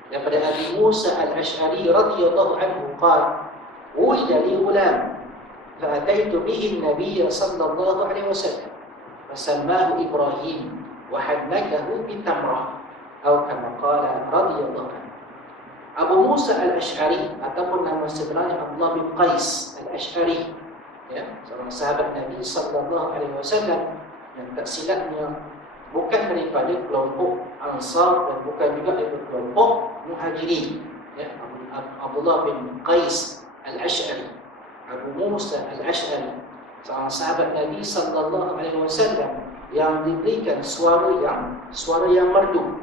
daripada Abi Musa al-Ash'ari radhiyallahu anhu qala, "Wulida li ghulam فأتيت به النبي صلى الله عليه وسلم فسماه إبراهيم وحنكه بتمرة أو كما قال رضي الله عنه." Abu Musa al-Ash'ari ataupun nama sebenarnya Abdullah bin Qais al-Ash'ari, seorang sahabat Nabi sallallahu alaihi wasallam yang tak silapnya bukan daripada kelompok Ansar dan bukan juga daripada kelompok Muhajirin. Abdullah bin Qais al-Ash'ari, Abu Musa al-Ash'ari, seorang sahabat Nabi sallallahu alaihi wasallam yang diberikan suara yang merdu,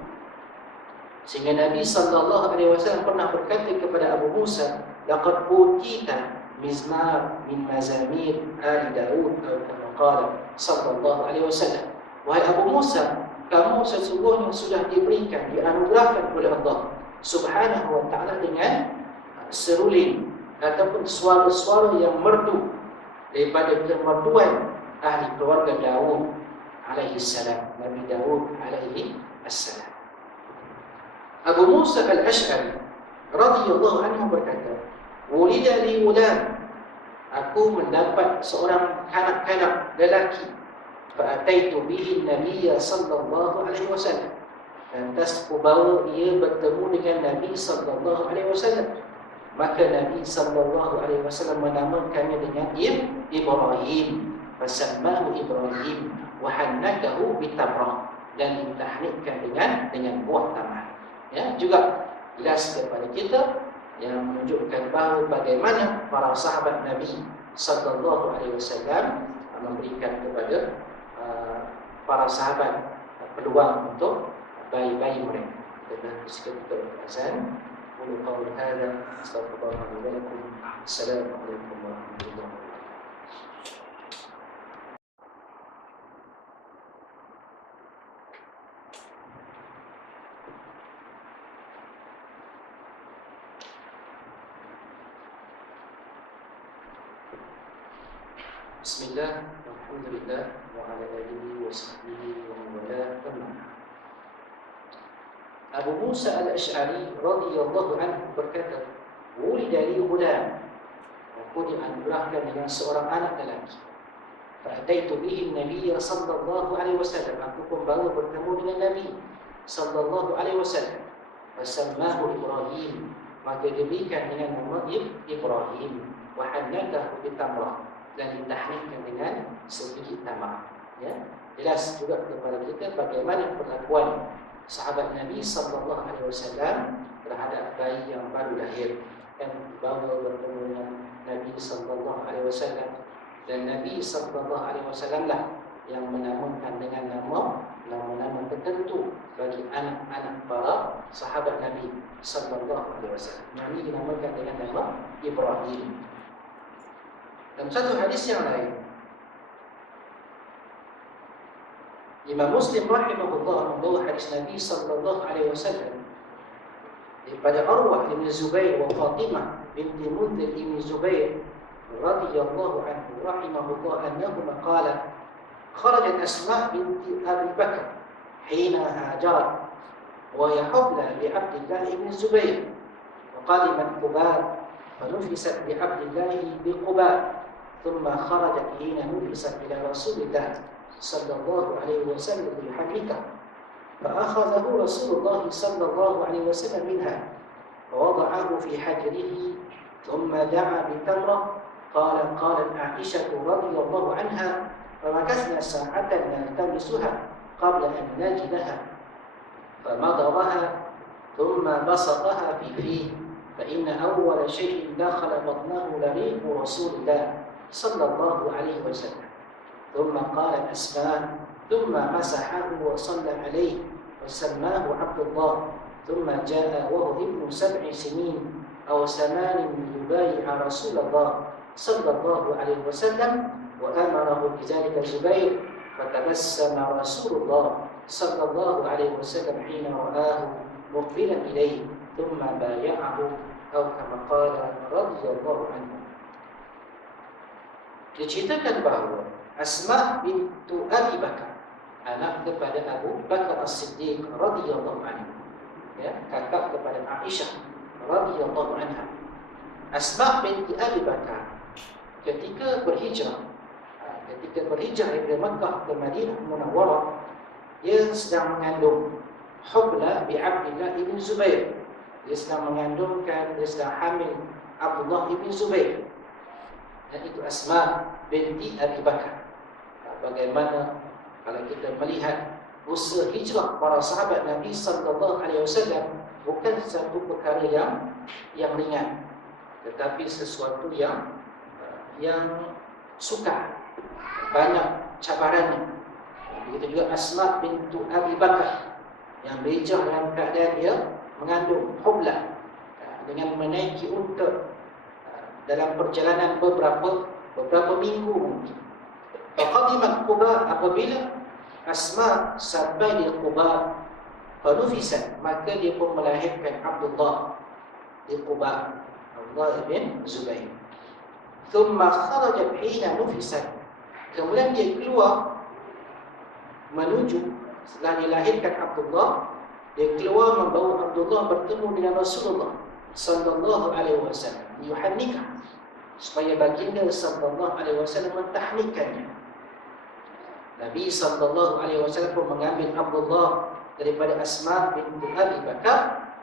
sehingga Nabi sallallahu alaihi wasallam pernah berkata kepada Abu Musa, "Laqad utita mizmar min mazamir ali Daud," atau kama qala sallallahu alaihi wasallam. Wahai Abu Musa, kamu sesungguhnya sudah diberikan, dianugerahkan oleh Allah Subhanahu wa taala dengan seruling ataupun suara-suara yang merdu daripada kemerduan ahli keluarga Daud alaihi salam, Nabi Daud alaihi assalam. Abu Musa al-Ash'ari radhiyallahu anhu berkata, "Wulida li ghulam," aku mendapat seorang kanak-kanak lelaki. Fa'ataitu bihi an-nabiy sallallahu alaihi wasallam, lantas aku bawa ia bertemu dengan Nabi sallallahu alaihi wasallam. Maka Nabi sallallahu alaihi wasallam menamakannya dengan Ibrahim, fasammahu Ibrahim wa hannakahu bitamrah, dan ditahnikkan dengan buah tamar. Juga jelas kepada kita yang menunjukkan bahawa bagaimana para sahabat Nabi sallallahu alaihi wasallam memberikan kepada para sahabat peluang untuk bayi-bayi mereka. Dan seketika azan, qul qawli hadza astaghfirullah li wa lakum. Assalamualaikum warahmatullahi wabarakatuh. Bismillah, alhamdulillah, wa ala alihi wa sahbihi wa man wala. Abu Musa al-Ash'ari radhiyallahu anhu berkata, "Wulida li ghulam." Aku dianugerahkan dengan seorang anak lelaki. Fa'ataitu bihi an-nabiy sallallahu alaihi wasallam. Aku pun baru bertemu dengan Nabi sallallahu alaihi wasallam. Fasammahu Ibrahim. Maka diberikan dengan nama Ibrahim. Wa hannatahu bitamrah. Dan ditahnikkan dengan sebiji tamar. Ya, jelas juga kepada kita bagaimana perlakuan sahabat Nabi sallallahu alaihi wasallam terhadap bayi yang baru lahir, dan baru bertemu dengan Nabi sallallahu alaihi wasallam, dan Nabi sallallahu alaihi wasallam lah yang menamakan dengan nama-nama tertentu bagi anak-anak para sahabat Nabi sallallahu alaihi wasallam. Nabi dinamakan dengan nama Ibrahim. Dalam satu hadis yang lain, Imam Muslim rahimahullah membawa hadis Nabi sallallahu alaihi wasallam daripada Urwah bin Zubair wa Fatimah binti Mundhir bin Zubair radhiyallahu anhu rahimahullah annahuma qala kharajat Asma binti Abi Bakr hina hajarat wa yahubla bi Abdullah bin Zubair wa qadimat Quba فنفست بعبد الله بقباء ثم خرجت حين نفست إلى رسول الله صلى الله عليه وسلم بحملها فأخذه رسول الله صلى الله عليه وسلم منها ووضعه في حجره ثم دعا بتمرة قالت عائشة رضي الله عنها فمكثنا ساعة نلتمسها قبل أن نجدها فمضغها ثم بسطها في فيه فإن أول شيء دخل بطنه لريق رسول الله صلى الله عليه وسلم ثم قالت أسماء ثم مسحه وصلى عليه وسماه عبد الله ثم جاء وهو ابن 7 سنين أو 8 يبايع رسول الله صلى الله عليه وسلم وأمره بذلك الزبير فتبسم رسول الله صلى الله عليه وسلم حين رآه مقبلا إليه ثم بايعه أو كما قال رضي الله عنه. Diceritakan bahawa Asma bintu Abi Bakar, anak kepada Abu Bakar As-Siddiq radhiyallahu anhu, ya, kakak kepada Aisyah radhiyallahu anha. Asma binti Abi Bakar ketika berhijrah dari Makkah ke Madinah Munawwarah, dia sedang mengandung Hubla bi Abdullah ibn Zubair. Dia sedang mengandungkan, dia sedang hamil Abdullah ibn Zubair. Dan itu Asma binti Abi Bakar. Bagaimana kalau kita melihat usaha hijrah para sahabat Nabi sallallahu alaihi wasallam bukan satu perkara yang ringan, tetapi sesuatu yang sukar, banyak cabarannya. Begitu juga Asma binti Abi Bakar yang berhijrah dalam keadaan dia mengandung Hubla dengan menaiki unta dalam perjalanan beberapa minggu mungkin. Faqadimat Quba, apabila Asma sampai di Quba, fanufisat, maka dia pun melahirkan Abdullah di Quba, Abdullah bin Zubair. Thumma kharajat hina nufisat, kemudian dia keluar menuju, setelah dilahirkan Abdullah, dia keluar membawa Abdullah bertemu dengan Rasulullah sallallahu alaihi wasallam, yuhannikah, supaya baginda sallallahu alaihi wasallam mentahnikannya. Nabi sallallahu alaihi wasallam pun mengambil Abdullah daripada Asma binti Abi Bakar.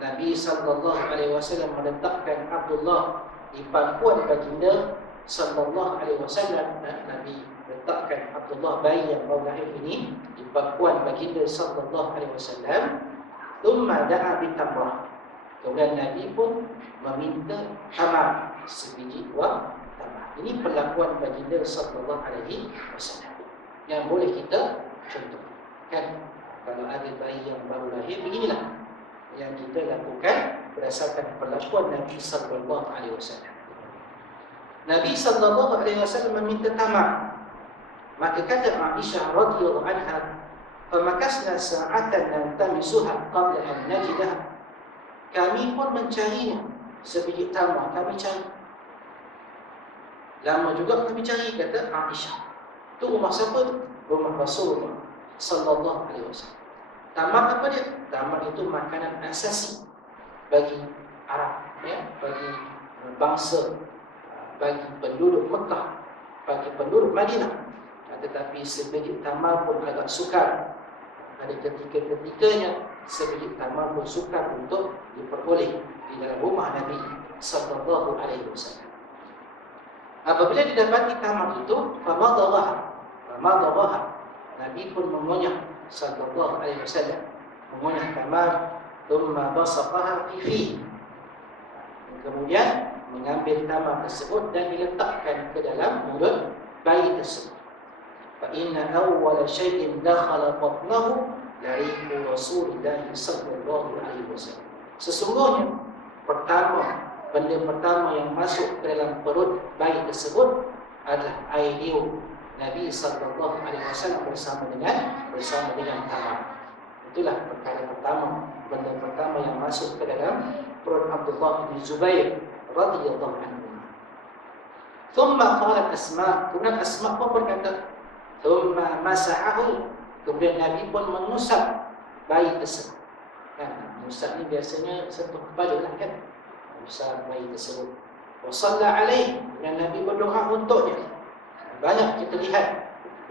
Nabi sallallahu alaihi wasallam meletakkan Abdullah di pangkuan baginda sallallahu alaihi wasallam. Nabi letakkan Abdullah, bayi yang baru lahir ini, di pangkuan baginda sallallahu alaihi wasallam. Thumma da'a bitamrah, kemudian Nabi pun meminta tamar, sebiji buah tamar. Ini perlakuan baginda sallallahu alaihi wasallam yang boleh kita contohkan. Kalau ada bayi yang baru lahir, beginilah yang kita lakukan berdasarkan perlakuan Nabi sallallahu alaihi wasallam. Nabi sallallahu alaihi wasallam meminta tamar. Maka kata Aisyah radhiyallahu anha, "Famakasna sa'atan naltamisuha qabla an najidaha." Kami pun mencarinya sebiji tamar, kami cari Lama juga Nabi cari, kata Aisyah. Itu rumah siapa tu? Rumah Rasulullah sallallahu alaihi wasallam. Tamar apa dia? Tamar itu makanan asasi bagi Arab, ya, bagi bangsa, bagi penduduk Mekah, bagi penduduk Madinah. Tetapi sebiji tamar pun agak sukar. Ada ketika-ketikanya sebiji tamar pun sukar untuk diperoleh di dalam rumah Nabi sallallahu alaihi wasallam. Apabila didapati tamar itu, famadaghaha, Nabi pun mengunyah sallallahu alaihi wasallam, mengunyah tamar, thumma basaqaha fi fihi. Kemudian mengambil tamar tersebut dan diletakkan ke dalam mulut bayi tersebut. Fa inna awwala syai'in dakhala batnahu lariqu Rasulillah sallallahu alaihi wasallam. Sesungguhnya benda pertama yang masuk ke dalam perut bayi tersebut adalah air liur Nabi sallallahu alaihi wasallam bersama dengan tamar. Itulah perkara pertama, benda pertama yang masuk ke dalam perut Abdullah bin Zubair radhiyallahu anhu. Thumma qalat Asma, kemudian Asma pun berkata, thumma masahahu, kemudian Nabi pun mengusap bayi tersebut. Kan, mengusap ni biasanya sentuh kepala lah kan, mengusap bayi tersebut. Wa shalla alaihi, dan Nabi berdoa untuknya. Banyak kita lihat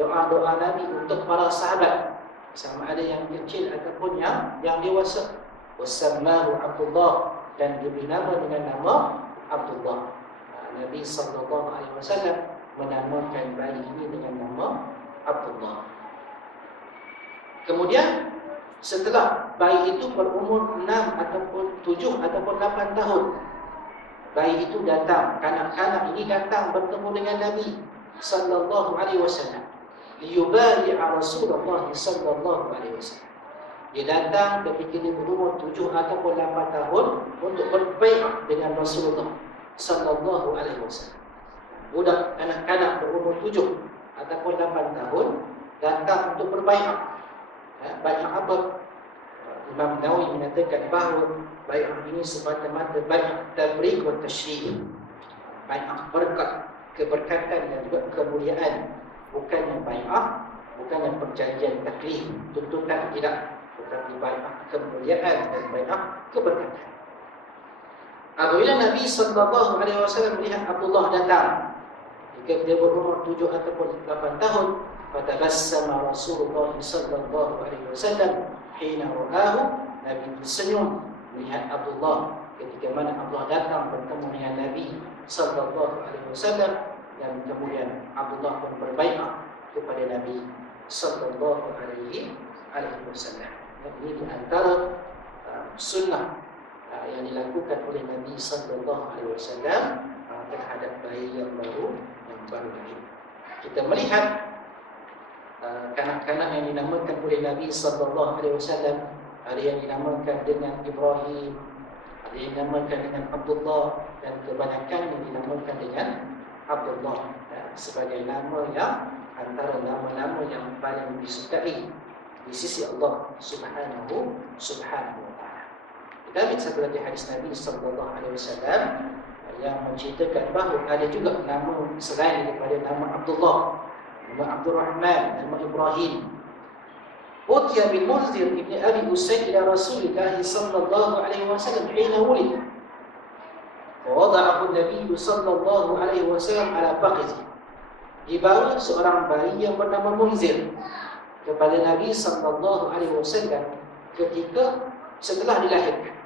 doa-doa Nabi untuk para sahabat, sama ada yang kecil ataupun yang dewasa. Wasammahu Abdullah, dan diberi nama dengan nama Abdullah. Nabi sallallahu alaihi wasallam menamakan bayi ini dengan nama Abdullah. Kemudian setelah bayi itu berumur 6 ataupun 7 ataupun 8 tahun, bayi itu datang, kanak-kanak ini datang bertemu dengan Nabi sallallahu alaihi wasallam, liyubai'a Rasulullah sallallahu alaihi wasallam. Dia datang ketika dia berumur 7 ataupun 8 tahun untuk berbai'ah dengan Rasulullah sallallahu alaihi wasallam. Budak anak-anak berumur 7 ataupun 8 tahun datang untuk berbai'ah. Bai'ah apa? Imam Nawawi mengatakan bahawa bai'ah ini semata-mata bai'ah tabrik wa tashri'. Bai'ah berkat, keberkatan dan juga kemuliaan. Bukannya bai'ah, bukannya perjanjian taklif, tuntutan, tidak. Tetapi bai'ah kemuliaan dan bai'ah keberkatan. Apabila Nabi sallallahu alaihi wasallam melihat Abdullah datang ketika dia berumur 7 ataupun 8 tahun, fatabassama Rasulullah sallallahu alaihi wasallam hina ra'ahu, Nabi tersenyum melihat Abdullah ketika mana Abdullah datang bertemu dengan Nabi sallallahu alaihi wasallam, dan kemudian Abdullah pun berbai'ah kepada Nabi sallallahu alaihi wasallam. Ini di antara sunnah yang dilakukan oleh Nabi sallallahu alaihi wasallam terhadap bayi yang baru lahir. Kita melihat kanak-kanak yang dinamakan oleh Nabi sallallahu alaihi wasallam, ada yang dinamakan dengan Ibrahim, ada yang dinamakan dengan Abdullah, dan kebanyakan yang dinamakan dengan Abdullah sebagai nama yang antara nama-nama yang paling disukai di sisi Allah Subhanahu wa taala. Kita ambil satu lagi hadis Nabi sallallahu alaihi wasallam yang menceritakan bahawa ada juga nama selain daripada nama Abdullah, nama Abdul Rahman, nama Ibrahim. Utiya bil Munzir ibn Abi Usayd ila Rasulillah sallallahu alaihi wasallam hina wulid. Wada'ahu Nabi sallallahu alaihi wasallam ala fakhidhi. Dibawa seorang bayi yang bernama Munzir kepada Nabi sallallahu alaihi wasallam ketika setelah dilahirkan.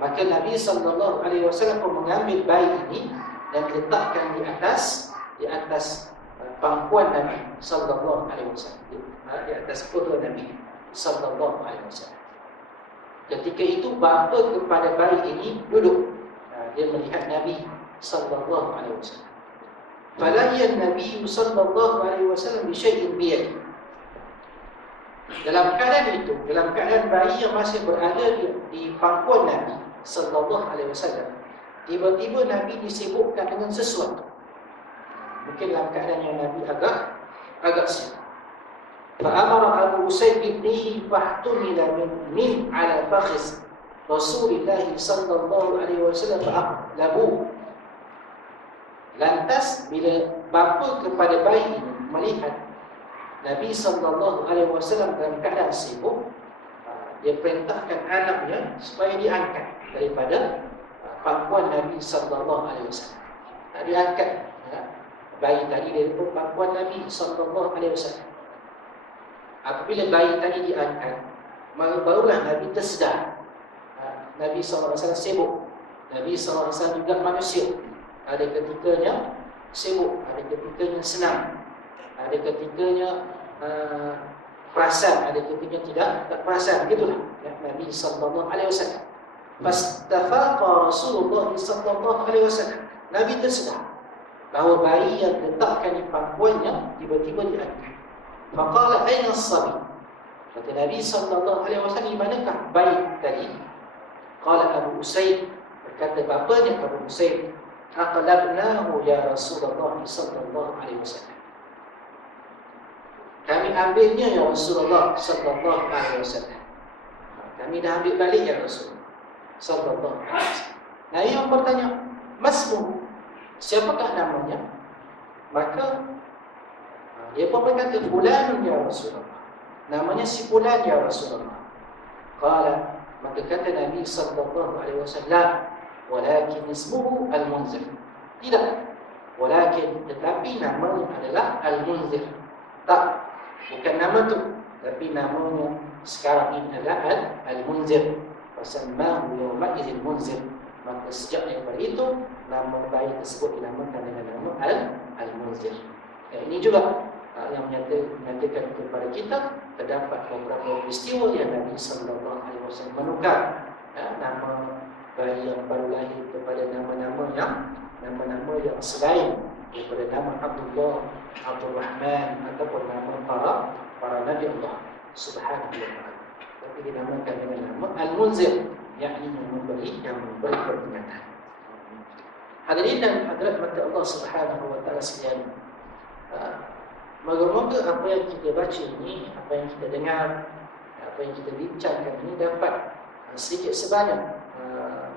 Maka Nabi sallallahu alaihi wasallam pun mengambil bayi ini dan diletakkan di atas pangkuan Nabi sallallahu alaihi wasallam, di atas perut Nabi sallallahu alaihi wasallam. Ketika itu bapa kepada bayi ini duduk. Dia melihat Nabi sallallahu alaihi wasallam. Falayan Nabi sallallahu alaihi wasallam bi syai'in bi yadihi. Dalam keadaan bayi yang masih berada di pangkuan Nabi sallallahu alaihi wasallam, tiba-tiba Nabi disibukkan dengan sesuatu. Mungkin dalam keadaan yang Nabi agak sibuk. Fa'amara Abu Usayd ibnihi fahtumila min ala fakhiz Rasulullah sallallahu alaihi wasallam fa'aqlabu. Lantas bila bapa kepada bayi ini melihat Nabi SAW dalam keadaan sibuk, dia perintahkan anaknya supaya diangkat daripada pangkuan Nabi SAW. Diangkat bayi tadi daripada pangkuan Nabi SAW. Apabila bayi tadi diangkat, maka barulah Nabi tersedar. Nabi SAW sibuk. Nabi SAW juga manusia. Ada ketikanya sibuk, ada ketikanya senang, ada ketikanya perasan, ada ketikanya tak perasan. Begitulah Nabi SAW. Fastafaqa Rasulullah SAW. Nabi tersedar bahawa bayi yang diletakkan di pangkuannya tiba-tiba diangkat. Faqala aina as-sabi? Kata Nabi SAW, di manakah bayi tadi? Qala Abu Usaid, berkata bapanya Abu Usaid, aqlabnahu ya Rasulullah SAW. Kami ambilnya ya Rasulullah SAW. Kami dah ambil balik ya Rasulullah SAW. Nabi yang bertanya, masmu? Siapakah namanya? Maka dia pun berkata, fulanun ya Rasulullah. Namanya si fulan ya Rasulullah. Qala, maka kata Nabi SAW, walakin ismuhu Al-Munzir. Tidak, walakin, tetapi namanya adalah Al-Munzir. Tak, bukan nama tu, tapi namanya sekarang ini adalah Al-Munzir. Fasammahu yawma idzin Munzir. Maka sejak daripada itu, nama bayi tersebut dinamakan dengan nama Al-Munzir. Ini juga yang menyatakan kepada kita terdapat beberapa peristiwa yang Nabi SAW menukar nama bayi yang baru lahir kepada nama-nama yang selain daripada nama Abdullah, Abdul Rahman ataupun nama para Nabi Allah Subhanahu wa ta'ala. Tapi dinamakan dengan nama Al-Munzir, yakni yang memberi peringatan. Hadirin dan hadirat mata Allah Subhanahu wa ta'ala sekalian, moga-moga apa yang kita baca ini, apa yang kita dengar, apa yang kita bincangkan ini dapat sedikit sebanyak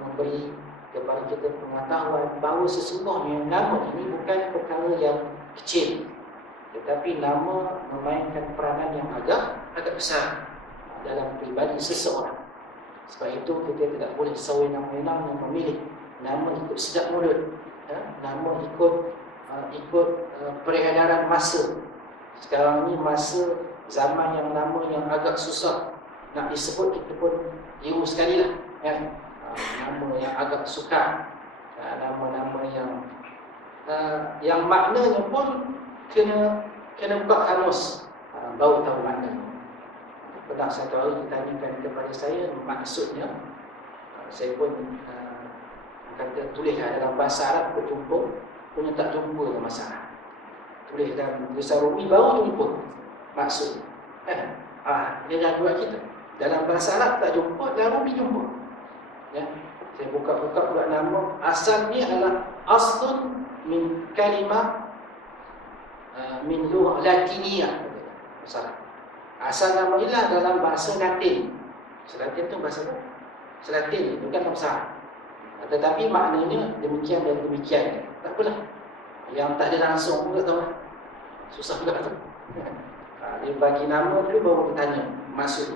memberi kepada kita pengetahuan bahawa sesungguhnya nama ini bukan perkara yang kecil, tetapi nama memainkan peranan yang agak besar dalam pribadi seseorang. Sebab itu kita tidak boleh sewenang-wenang memilih nama ikut sedap mulut, nama ikut peredaran masa. Sekarang ni masa zaman yang nama yang agak susah nak disebut, kita pun jiru sekali lah, nama yang agak sukar, nama-nama yang maknanya pun kena buka kamus, baru tahu maknanya. Pernah satu hari ditanyakan kepada saya maksudnya, saya pun kata tulislah dalam bahasa Arab berjumpa, punya tak jumpa dalam bahasa Arab. Tulis dalam bahasa Rumi baru jumpa maksud. Dia dah buat kita. Dalam bahasa Arab tak jumpa, dalam Rumi jumpa. Ya. Saya buka-buka pula nama, asalnya adalah aslun min kalimah min lughah latiniyah. Asal nama ilah dalam bahasa Latin. Latin tu bahasa apa? Latin, bukan bahasa Arab. Tetapi maknanya demikian dan demikian. Tak apalah. Yang tak ada langsung pun tak tahu. Susah juga tu. Dia bagi nama dulu baru bertanya maksud.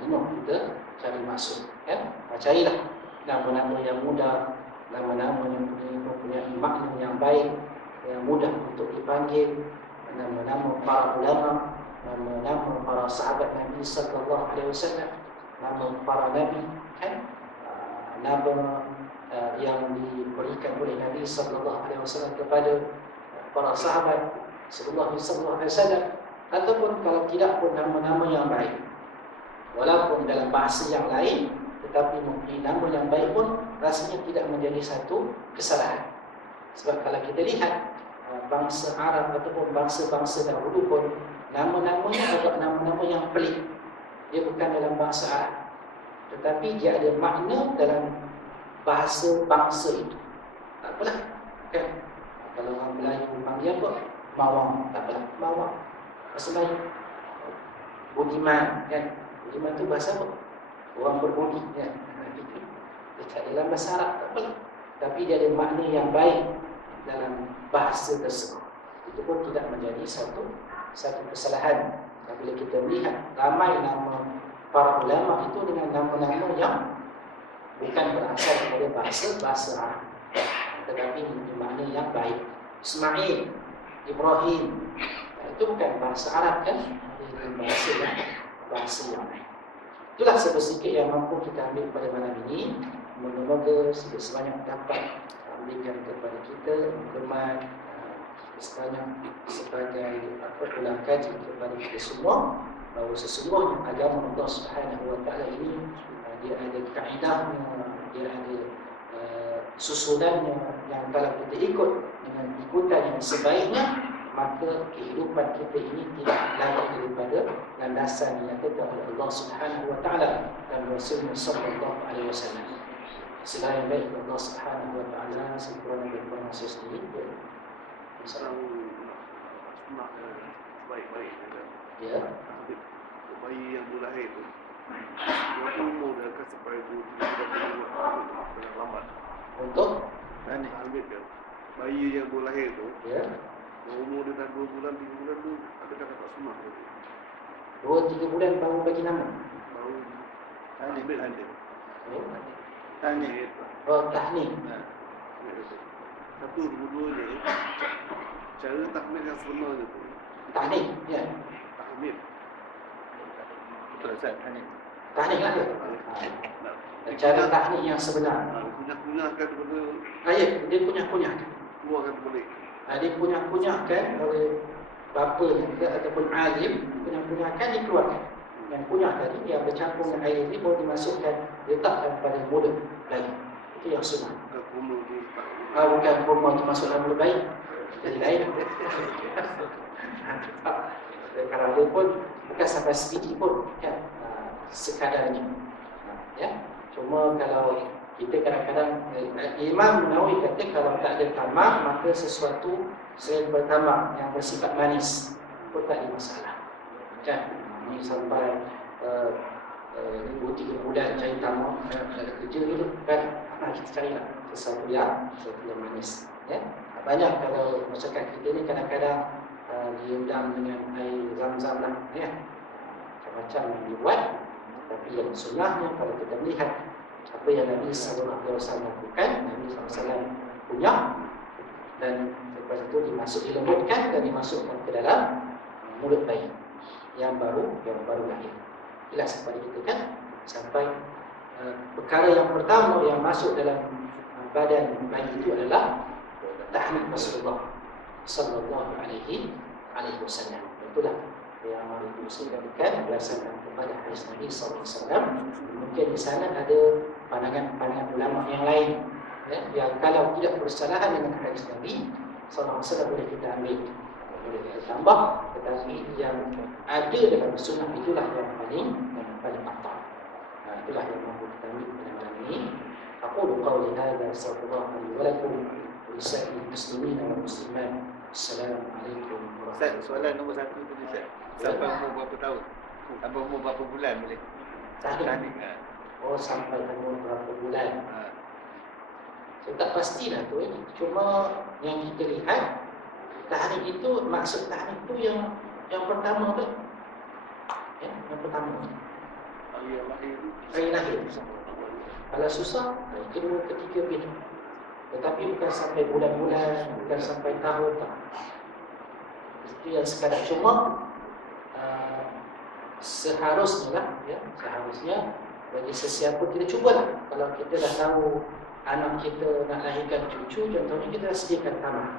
Ini kita cari maksud. Carilah nama-nama yang mudah, nama-nama yang mempunyai makna yang baik, yang mudah untuk dipanggil, nama-nama para ulama, nama-nama para sahabat Nabi SAW, nama para Nabi, nama yang diberikan oleh Nabi SAW kepada para sahabat Sallallahu Alaihi Wasallam, ataupun kalau tidak pun nama-nama yang baik, walaupun dalam bahasa yang lain, tetapi mempunyai nama yang baik pun rasanya tidak menjadi satu kesalahan. Sebab kalau kita lihat bangsa Arab ataupun bangsa-bangsa dahulu pun nama-namanya adalah nama-nama yang pelik. Dia bukan dalam bahasa Arab, tetapi dia ada makna dalam bahasa bangsa itu. Tak apalah, kan? Kalau orang Melayu panggil apa? Mawang, tak apalah, mawang. Bahasa Melayu. Budiman, kan? Budiman tu bahasa apa? Orang berbudi, kan? Dia tak dalam bahasa Arab, tak apalah. Tapi dia ada makna yang baik dalam bahasa tersebut. Itu pun tidak menjadi satu kesalahan. Bila kita melihat ramai nama para ulama itu dengan nama-nama yang bukan berasal daripada bahasa Arab, tetapi mempunyai makna yang baik. Ismail, Ibrahim, itu bukan bahasa Arab kan? Ini bahasa yang lain. Itulah sedikit yang mampu kita ambil pada malam ini. Moga-moga sedikit sebanyak dapat berikan kepada kita maklumat sebanyak sebagai ulang kaji kepada kita semua, bahawa sesungguhnya agama Allah Subhanahu Wa Taala ini dia ada kaedahnya, dia ada susunannya, yang kalau kita ikut dengan ikutan yang sebaiknya, maka kehidupan kita ini tidak lari daripada landasan yang ditetapkan oleh Allah Subhanahu Wa Taala dan Rasulullah Sallallahu Alaihi Wasallam. Selain yang baik Allah Subhanahu Wa Taala sempurna berformasi sendiri. Sunnah baik-baik ya. Bayi yang baru lahir tu, berapa umur dia akan sampai 2-3 bulan lambat untuk ambil kan? Bayi yang baru lahir tu, ya, umur dia dah 2 bulan, 3 bulan tu, adakah dapat sunnah tu? 2-3 bulan baru bagi nama. Baru ambil ada. Tahnik. Oh, tahnik. Satu, dua je. Cara tahmid yang sebenar tu. Tahnik, ya. Tahmid. Betul Ustaz, tahnik. Tahnik lah dia. Cara tahnik yang sebenar. Kunyah-kunyahkan daripada. Ya, dia kunyah-kunyahkan. Keluarkan balik. Dia kunyah-kunyahkan oleh bapanya ke ataupun alim, kunyah-kunyahkan dikeluarkan. Yang kunyah tadi yang bercampur dengan air ini baru dimasukkan, letakkan pada mulut bayi. Itu yang sunnah. Bukan kurma itu masuk dalam mulut bayi. Jadi lain. Kalau dia pun bukan sampai sedikit pun kan, sekadarnya. Ya. Cuma kalau kita kadang-kadang Imam Nawawi kata kalau tak ada tamak, maka sesuatu selain bertamak yang bersifat manis pun tak ada masalah. Kan? Ini sampai 2-3 bulan cari tamak, ada kerja dulu kan, kita carilah sesuatu yang manis. Ya? Banyak kalau masyarakat kita ni kadang-kadang diundang dengan air zam-zam lah, ya. Macam-macam yang dibuat. Tapi yang sunnahnya kalau kita melihat apa yang Nabi SAW lakukan, Nabi SAW punya, dan lepas itu dilembutkan dan dimasukkan ke dalam mulut bayi yang baru lahir. Jelas kepada kita kan, sampai perkara yang pertama yang masuk dalam badan bayi itu adalah tahmid Rasulullah Sallallahu Alaihi Wasallam. Itulah yang Nabi sebutkan berdasarkan kepada hadis Nabi Sallallahu Alaihi Wasallam. Mungkin di sana ada pandangan ulama yang lain, ya, yang kalau tidak bersalahan dengan hadis Nabi Sallallahu Alaihi Wasallam boleh kita ambil, boleh kita tambah, tetapi yang ada dalam sunnah itulah yang paling patah. Itulah yang mampu kita ambil pada malam ini. Aqulu qawli hadza astaghfirullah li wa lakum wa lisa'il muslimin wal muslimat. Assalamualaikum warahmatullahi wabarakatuh. Soalan nombor 1 tu Ustaz. Sampai umur berapa tahun? Sampai umur berapa bulan boleh? Tahnik. Oh, sampai umur berapa bulan? Saya tak pastilah tu ini. Cuma yang kita lihat, tahnik itu, maksud tahnik itu yang pertama tu. Ya, yang pertama. Hari lahir. Kalau susah, kedua, ketiga bila. Tetapi bukan sampai bulan-bulan, bukan sampai tahun tak. Itu yang sekadar cuma seharusnya lah, ya, seharusnya bagi sesiapa kita cubalah. Kalau kita dah tahu anak kita nak lahirkan cucu, contohnya kita dah sediakan tamak.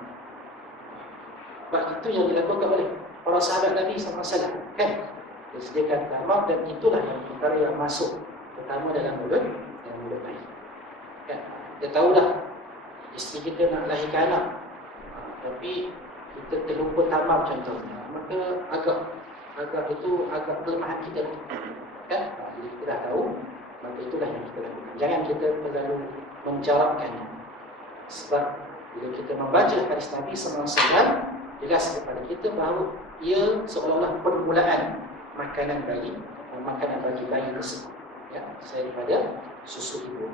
Sebab itu yang dilakukan oleh para sahabat Nabi SAW, kan? Dia sediakan tamak, dan itulah yang perkara yang masuk pertama dalam mulut bayi. Kan? Kita tahulah isteri kita nak lahirkan anak, tapi kita terlupa tamak contohnya, maka agak kelemahan kita, kan? Jadi kita dah tahu, maka itulah yang kita lakukan. Jangan kita terlalu menjawabkannya, sebab bila kita membaca hadis Nabi SAW, jelas kepada kita bahawa ia seolah-olah permulaan makanan bagi bayi tersebut, ya, daripada susu ibu.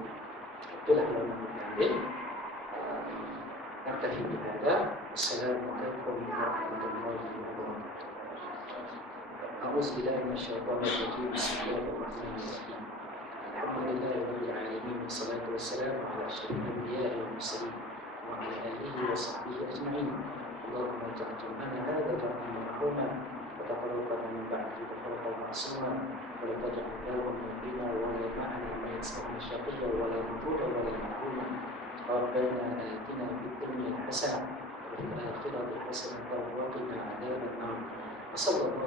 Itulah yang kita ambil. نكتفي بهذا. السلام عليكم ورحمة الله وبركاته. أعوذ بالله من الشيطان الرجيم. بسم الله الرحمن الرحيم. الحمد لله رب العالمين، والصلاة والسلام على أشرف الأنبياء والمرسلين وعلى آله وصحبه أجمعين. اللهم اجعل جمعنا هذا جمعا مرحوما وتفرقنا من بعده تفرقا معصوما، ولا تجعل يوما بنا ولا معنا ما يسمعنا شقيا ولا مطرودا ولا محروما. ربنا آتنا في الدنيا حسنة وفي الآخرة حسنة وقنا عذاب النار. وصلى الله